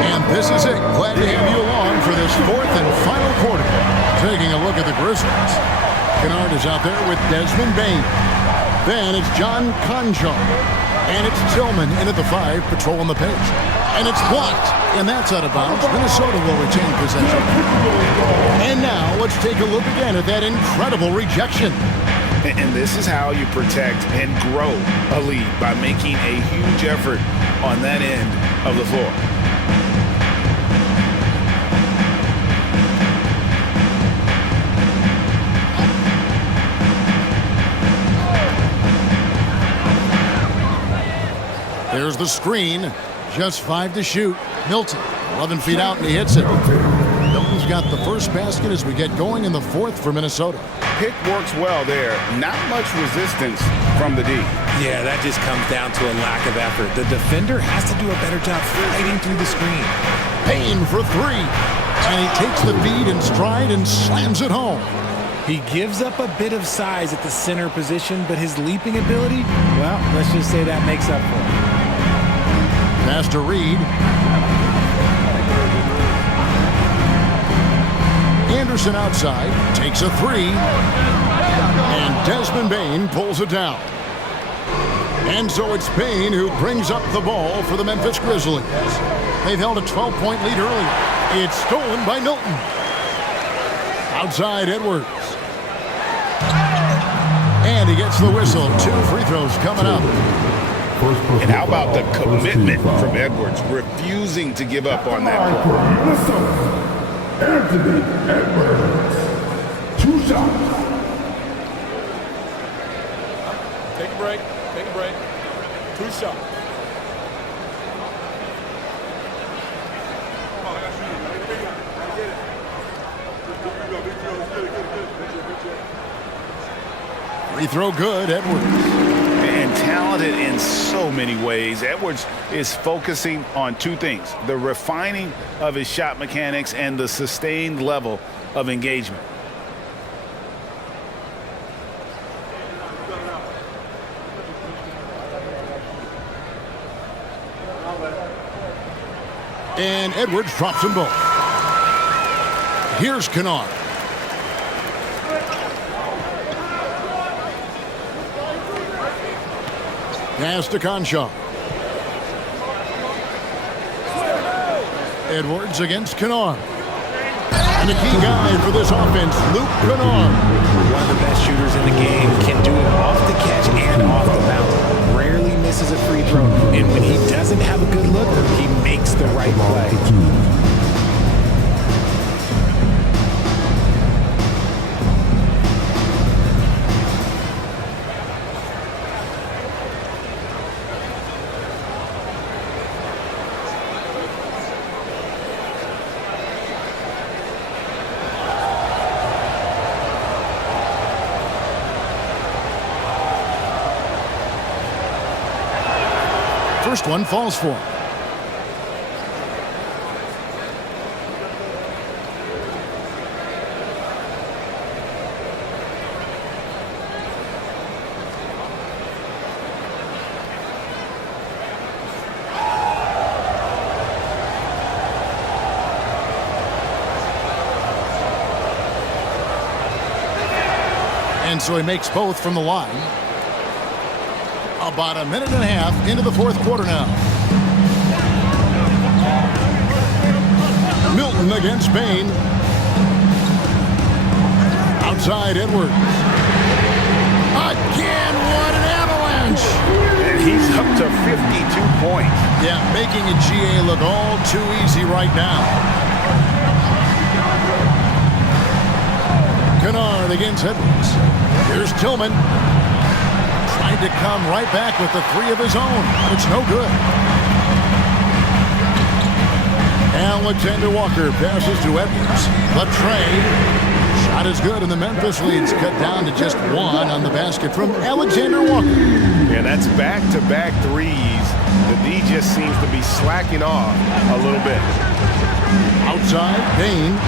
And this is it. Glad to have you along for this fourth and final quarter. Taking a look at the Grizzlies. Kennard is out there with Desmond Bain. Then it's John Conjo. And it's Tillman in at the 5, patrolling the pace. And it's blocked. And that's out of bounds. Minnesota will retain possession. And now let's take a look again at that incredible rejection. And this is how you protect and grow a lead, by making a huge effort on that end of the floor. There's the screen. Just 5 to shoot. Milton, 11 feet out, and he hits it. Milton's got the first basket as we get going in the fourth for Minnesota. Pick works well there. Not much resistance from the D. Yeah, that just comes down to a lack of effort. The defender has to do a better job fighting through the screen. Payne for 3. And he takes the feed in stride and slams it home. He gives up a bit of size at the center position, but his leaping ability, well, let's just say that makes up for it. Pass to Reed. Anderson outside, takes a 3. And Desmond Bain pulls it down. And so it's Bain who brings up the ball for the Memphis Grizzlies. They've held a 12-point lead earlier. It's stolen by Milton. Outside Edwards. And he gets the whistle. 2 free throws coming up. And how about the commitment from Edwards, refusing to give up on that. Anthony Edwards. 2 shots. Take a break. Take a break. 2 shots. Free throw good, Edwards. And talented in so many ways. Edwards is focusing on 2 things: the refining of his shot mechanics and the sustained level of engagement. And Edwards drops them both. Here's Kennard. Pass to Conshaw. Edwards against Kennard. And the key guy for this offense, Luke Kennard. One of the best shooters in the game, can do it off the catch and off the bounce. Rarely misses a free throw. And when he doesn't have a good look, he makes the right play. First one falls for him. And so he makes both from the line. About a minute and a half into the fourth quarter now. Milton against Bain. Outside Edwards. Again, what an avalanche! And he's up to 52 points. Yeah, making a GA look all too easy right now. Kennard against Edwards. Here's Tillman. Tried to come right back with the three of his own. It's no good. Alexander Walker passes to Edwards. The tray. Shot is good, and the Memphis leads cut down to just one on the basket from Alexander Walker. Yeah, that's back-to-back threes. The D just seems to be slacking off a little bit. Outside, Bain.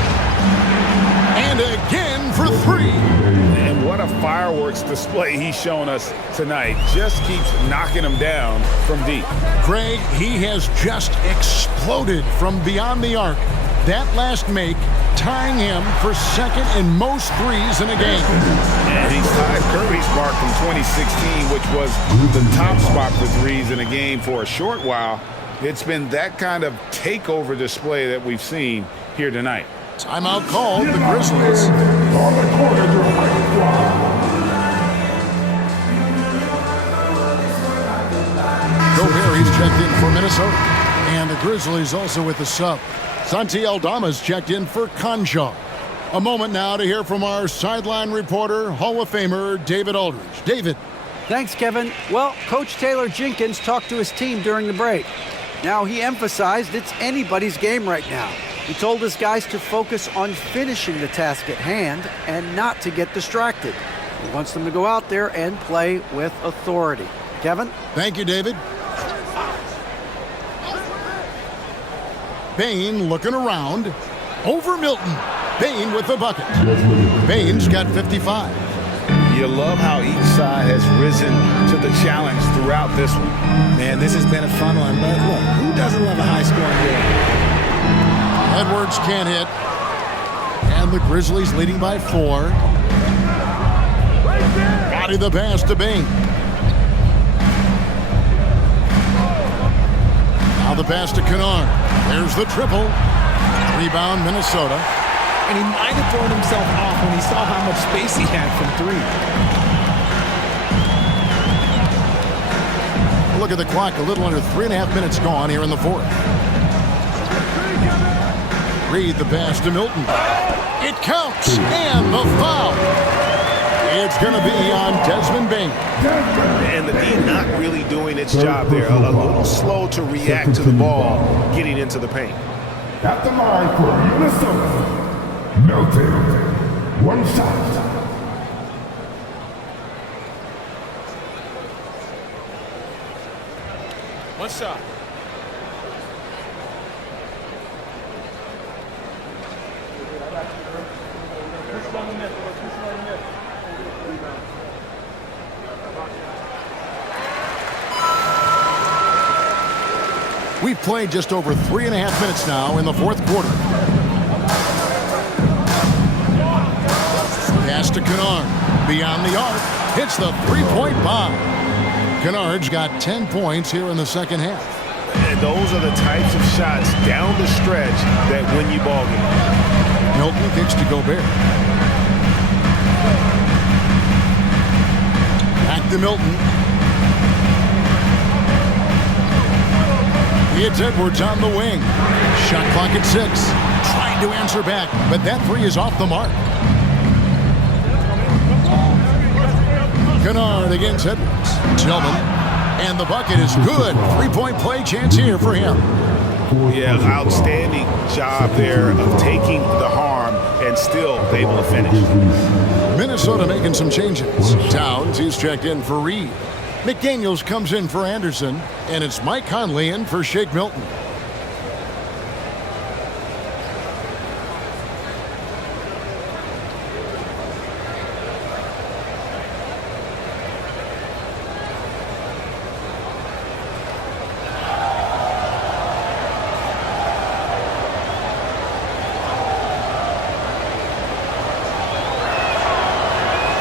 And again for three. And what a fireworks display he's shown us tonight. Just keeps knocking them down from deep. Craig, he has just exploded from beyond the arc. That last make tying him for second in most threes in a game. And he's tied Curry's mark from 2016, which was the top spot for threes in a game for a short while. It's been that kind of takeover display that we've seen here tonight. Timeout called, the Grizzlies. Gobert checked in for Minnesota. And the Grizzlies also with the sub. Santi Aldama's checked in for Conshaw. A moment now to hear from our sideline reporter, Hall of Famer David Aldridge. David. Thanks, Kevin. Well, Coach Taylor Jenkins talked to his team during the break. Now, he emphasized it's anybody's game right now. He told his guys to focus on finishing the task at hand and not to get distracted. He wants them to go out there and play with authority. Kevin? Thank you, David. Bain looking around. Over Milton. Bain with the bucket. Bain's got 55. You love how each side has risen to the challenge throughout this one. Man, this has been a fun one, but look, who doesn't love a high-scoring game? Edwards can't hit. And the Grizzlies leading by 4. Body the pass to Bain. Now the pass to Kennard. There's the triple. Rebound, Minnesota. And he might have thrown himself off when he saw how much space he had from three. Look at the clock, a little under 3.5 minutes gone here in the fourth. Reed the pass to Milton. It counts, and the foul. It's going to be on Desmond Bain. And the D not really doing its job there. A little slow to react to the ball getting into the paint. At the line for Minnesota. Melton. One shot. One shot. We've played just over 3.5 minutes now in the fourth quarter. Pass to Kennard. Beyond the arc. Hits the three-point bomb. Kennard's got 10 points here in the second half. And those are the types of shots down the stretch that win you ball games. Milton kicks to Gobert. Back to Milton. It's Edwards on the wing. Shot clock at 6. Trying to answer back, but that three is off the mark. Kennard against Edwards. Tillman. And the bucket is good. Three-point play chance here for him. Yeah, outstanding job there of taking the harm and still able to finish. Minnesota making some changes. Towns, he's checked in for Reed. McDaniels comes in for Anderson, and it's Mike Conley in for Shake Milton.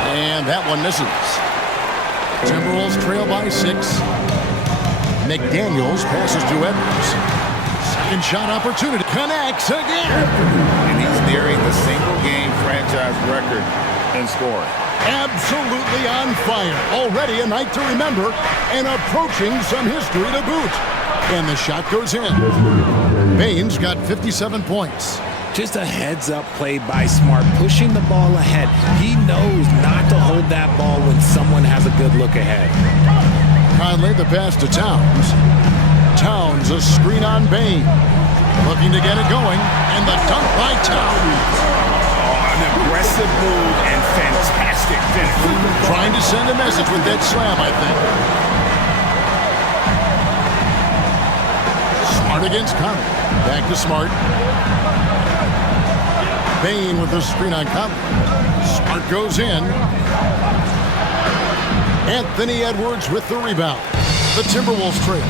And that one misses. Timberwolves trail by 6. McDaniels passes to Edwards. Second shot opportunity. Connects again. And he's nearing the single-game franchise record in scoring. Absolutely on fire. Already a night to remember and approaching some history to boot. And the shot goes in. Baines got 57 points. Just a heads-up play by Smart, pushing the ball ahead. He knows not to hold that ball when someone has a good look ahead. Conley, the pass to Towns. Towns, a screen on Bain. Looking to get it going, and the dunk by Towns. An aggressive move and fantastic finish. Trying to send a message with that slam, I think. Smart against Conley. Back to Smart. Bain with the screen on Conley. Smart goes in. Anthony Edwards with the rebound. The Timberwolves trail.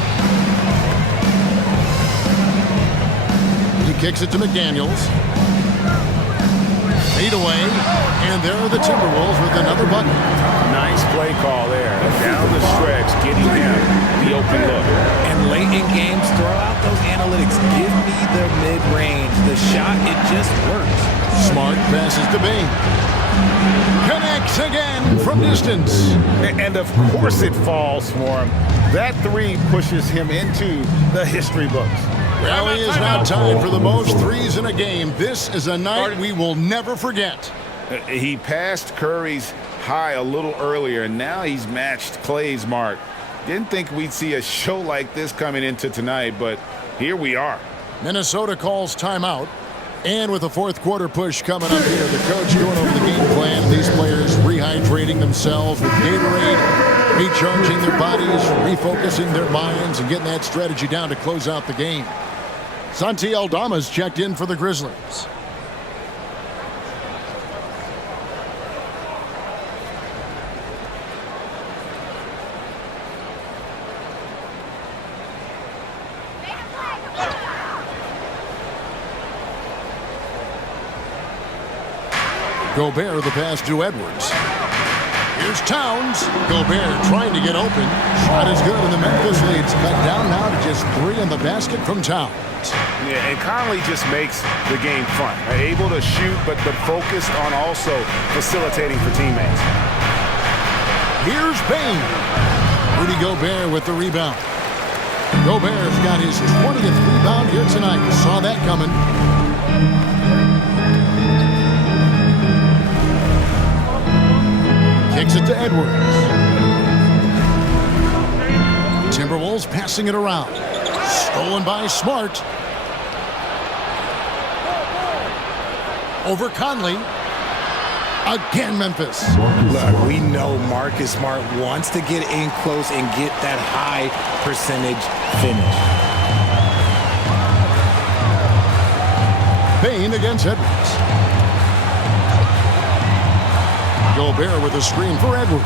He kicks it to McDaniels. Fade away. And there are the Timberwolves with another bucket. Nice play call there. Down the stretch, getting him the open look. And late in games, throw out those analytics. Give me the mid-range. The shot, it just works. Smart passes to Bain. Connects again from distance. And of course it falls for him. That three pushes him into the history books. Well, he is now tied for the most threes in a game. This is a night we will never forget. He passed Curry's high a little earlier, and now he's matched Clay's mark. Didn't think we'd see a show like this coming into tonight, but here we are. Minnesota calls timeout. And with the fourth quarter push coming up here, the coach going over the game plan. These players rehydrating themselves with Gatorade, recharging their bodies, refocusing their minds, and getting that strategy down to close out the game. Santi Aldama's checked in for the Grizzlies. Gobert the pass to Edwards. Here's Towns. Gobert trying to get open. Shot is good, and the Memphis lead's cut down now to just 3 in the basket from Towns. Yeah, and Conley just makes the game fun. Able to shoot, but focused on also facilitating for teammates. Here's Bain. Rudy Gobert with the rebound. Gobert's got his 20th rebound here tonight. Saw that coming. Kicks it to Edwards. Timberwolves passing it around. Stolen by Smart. Over Conley. Again, Memphis. Look, we know Marcus Smart wants to get in close and get that high percentage finish. Bain against Edwards. Gobert with a screen for Edwards.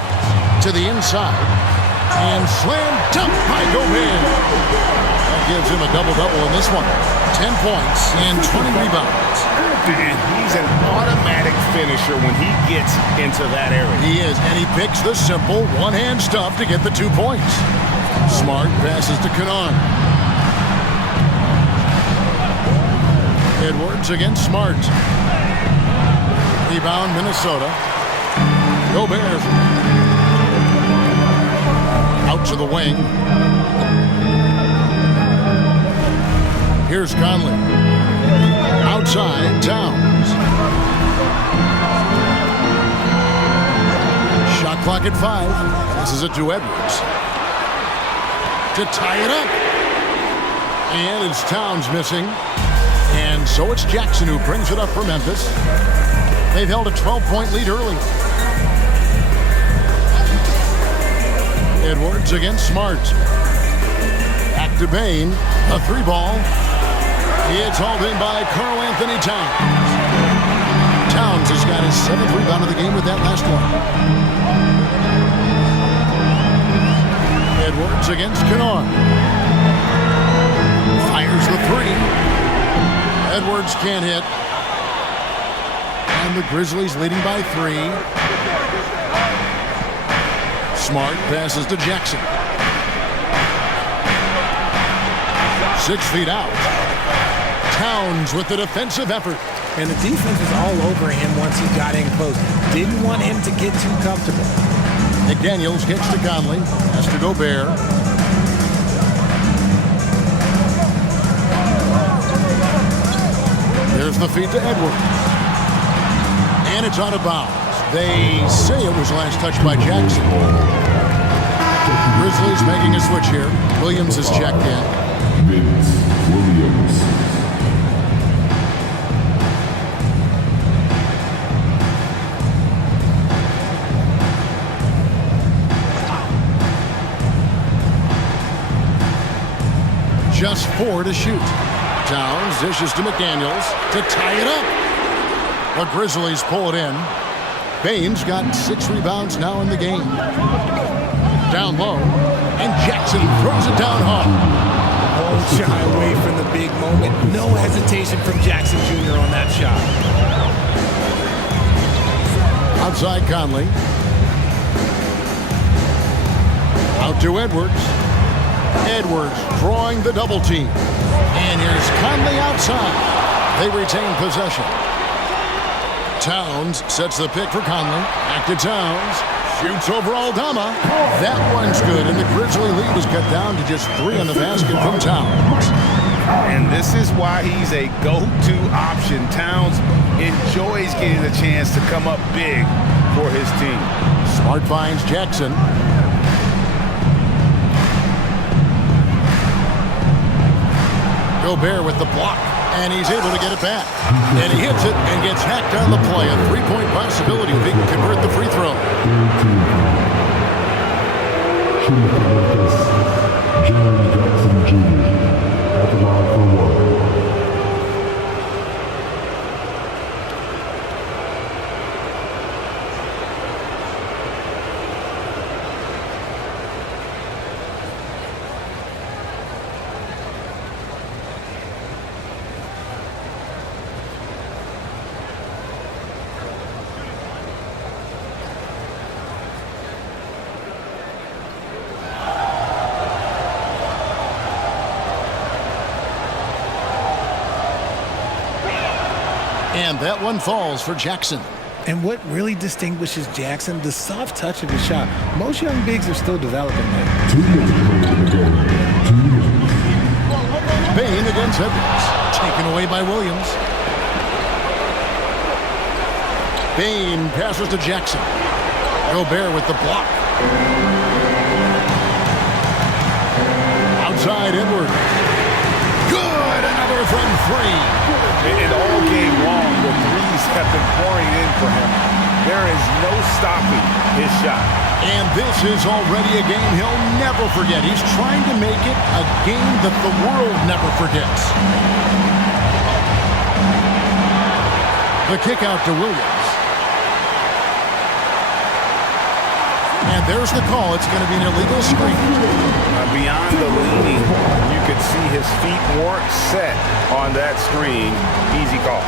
To the inside. And slam dunk by Gobert. That gives him a double-double in this one. 10 points and 20 rebounds. And he's an automatic finisher when he gets into that area. He is, and he picks the simple one-hand stuff to get the 2 points. Smart passes to Kanan. Edwards against Smart. Rebound, Minnesota. Gobert out to the wing. Here's Conley. Outside, Towns. Shot clock at 5. This is it to Edwards. To tie it up. And it's Towns missing. And so it's Jackson who brings it up for Memphis. They've held a 12-point lead early. Edwards against Smart. Back to Bain. A 3-ball. It's hauled in by Karl Anthony Towns. Towns has got his 7th rebound of the game with that last one. Edwards against Kennard. Fires the 3. Edwards can't hit. And the Grizzlies leading by 3. Smart passes to Jackson. 6 feet out. Towns with the defensive effort. And the defense was all over him once he got in close. Didn't want him to get too comfortable. McDaniels gets to Conley. Has to Gobert. There's the feed to Edwards. And it's out of bounds. They say it was last touched by Jackson. Grizzlies making a switch here. Williams is checked in. Williams. Just 4 to shoot. Towns dishes to McDaniels to tie it up. The Grizzlies pull it in. Bain's got 6 rebounds now in the game. Down low, and Jackson throws it down hard. Don't shy away from the big moment. No hesitation from Jackson Jr. on that shot. Outside Conley. Out to Edwards. Edwards drawing the double team. And here's Conley outside. They retain possession. Towns sets the pick for Conley. Back to Towns. Shoots over Aldama. That one's good, and the Grizzly lead is cut down to just 3 on the basket from Towns. And this is why he's a go-to option. Towns enjoys getting the chance to come up big for his team. Smart finds Jackson. Gobert with the block, and he's able to get it back. And he hits it and gets hacked on the play. A 3-point possibility if he can convert the free throw. Shooting for Memphis, Jaren Jackson Jr. at the line for 1. And that one falls for Jackson. And what really distinguishes Jackson, the soft touch of his shot. Most young bigs are still developing that. 2 minutes remaining in the game. 2 minutes. Bain against Edwards. Taken away by Williams. Bain passes to Jackson. Gobert with the block. Outside Edwards. Good! Another from 3. And all game long, the threes have been pouring in for him. There is no stopping his shot. And this is already a game he'll never forget. He's trying to make it a game that the world never forgets. The kick out to Williams. And there's the call. It's going to be an illegal screen. Beyond the leaning, you could see his feet weren't set on that screen. Easy call.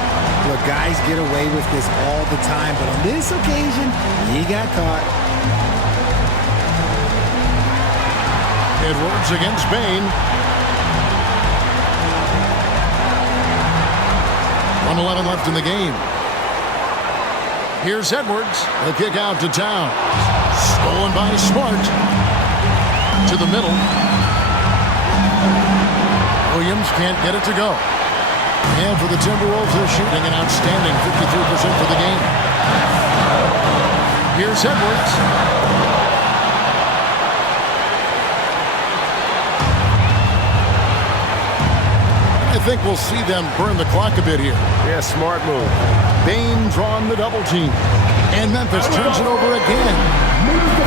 Look, guys get away with this all the time, but on this occasion, he got caught. Edwards against Bain. 1:11 left in the game. Here's Edwards. The kick out to Towns. Stolen by Smart. To the middle. Williams can't get it to go. And for the Timberwolves, they're shooting an outstanding 53% for the game. Here's Edwards. I think we'll see them burn the clock a bit here. Yeah, smart move. Bain drawn the double team. And Memphis turns it over again.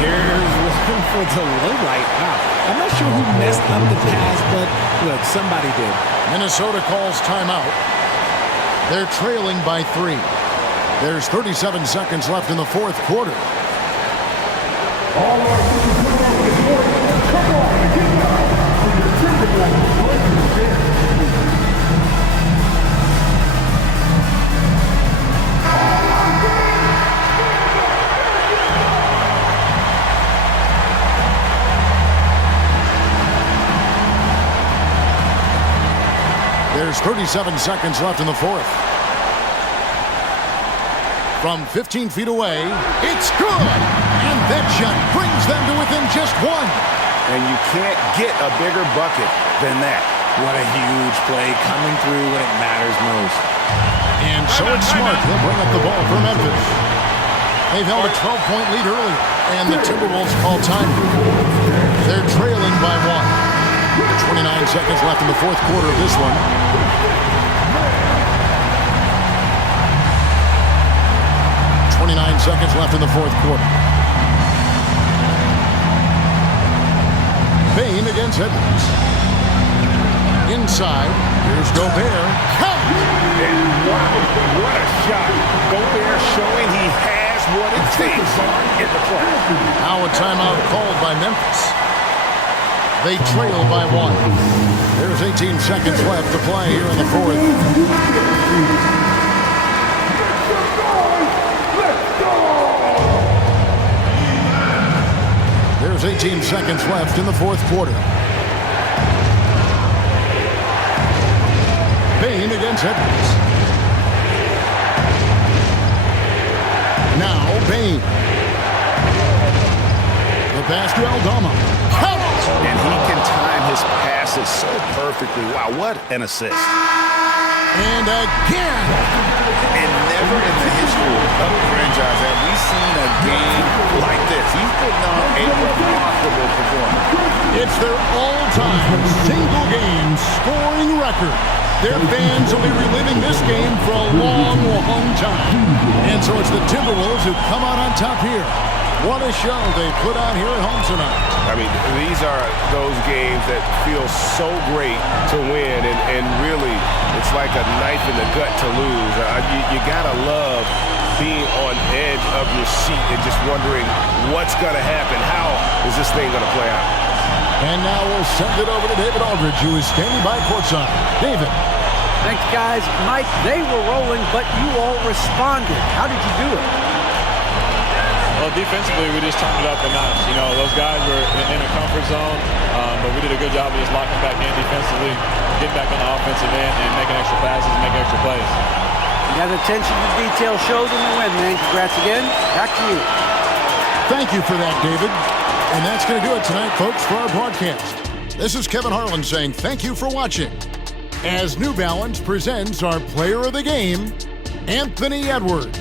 Here's one for the low right. Wow. I'm not sure who messed up the pass, but look, somebody did. Minnesota calls timeout. They're trailing by 3. There's 37 seconds left in the fourth quarter. All right, this is come on, get down for your Timberwolves. There's 37 seconds left in the fourth. From 15 feet away, it's good! And that shot brings them to within just 1. And you can't get a bigger bucket than that. What a huge play coming through when it matters most. And so it's Smart. He'll bring up the ball for Memphis. They've held a 12-point lead earlier, and the Timberwolves call time. They're trailing by 1. 29 seconds left in the fourth quarter of this one. Seconds left in the fourth quarter. Bain against Edwards. Inside. Here's Gobert. Count! And wow, what a shot. Gobert showing he has what it takes in the play. Now a timeout called by Memphis. They trail by 1. There's 18 seconds left to play here in the fourth. There's 18 seconds left in the fourth quarter. Bain against Edwards. Now Bain. The pass to Aldama. Count! And he can time his passes so perfectly. Wow, what an assist. And again. And never in the history of the franchise have we seen a game like this. He's putting on a remarkable performance. It's their all-time single-game scoring record. Their fans will be reliving this game for a long, long time. And so it's the Timberwolves who come out on top here. What a show they put on here at home tonight. I mean, these are those games that feel so great to win, and really, it's like a knife in the gut to lose. You gotta love being on edge of your seat and just wondering what's gonna happen. How is this thing gonna play out? And now we'll send it over to David Aldridge, who is standing by courtside. David. Thanks, guys. Mike, they were rolling, but you all responded. How did you do it? Well, defensively, we just turned it up a notch. You know, those guys were in a comfort zone, but we did a good job of just locking back in defensively, getting back on the offensive end, and making extra passes and making extra plays. That attention to detail showed in the win, man. Congrats again. Back to you. Thank you for that, David. And that's going to do it tonight, folks, for our broadcast. This is Kevin Harlan saying thank you for watching. As New Balance presents our player of the game, Anthony Edwards.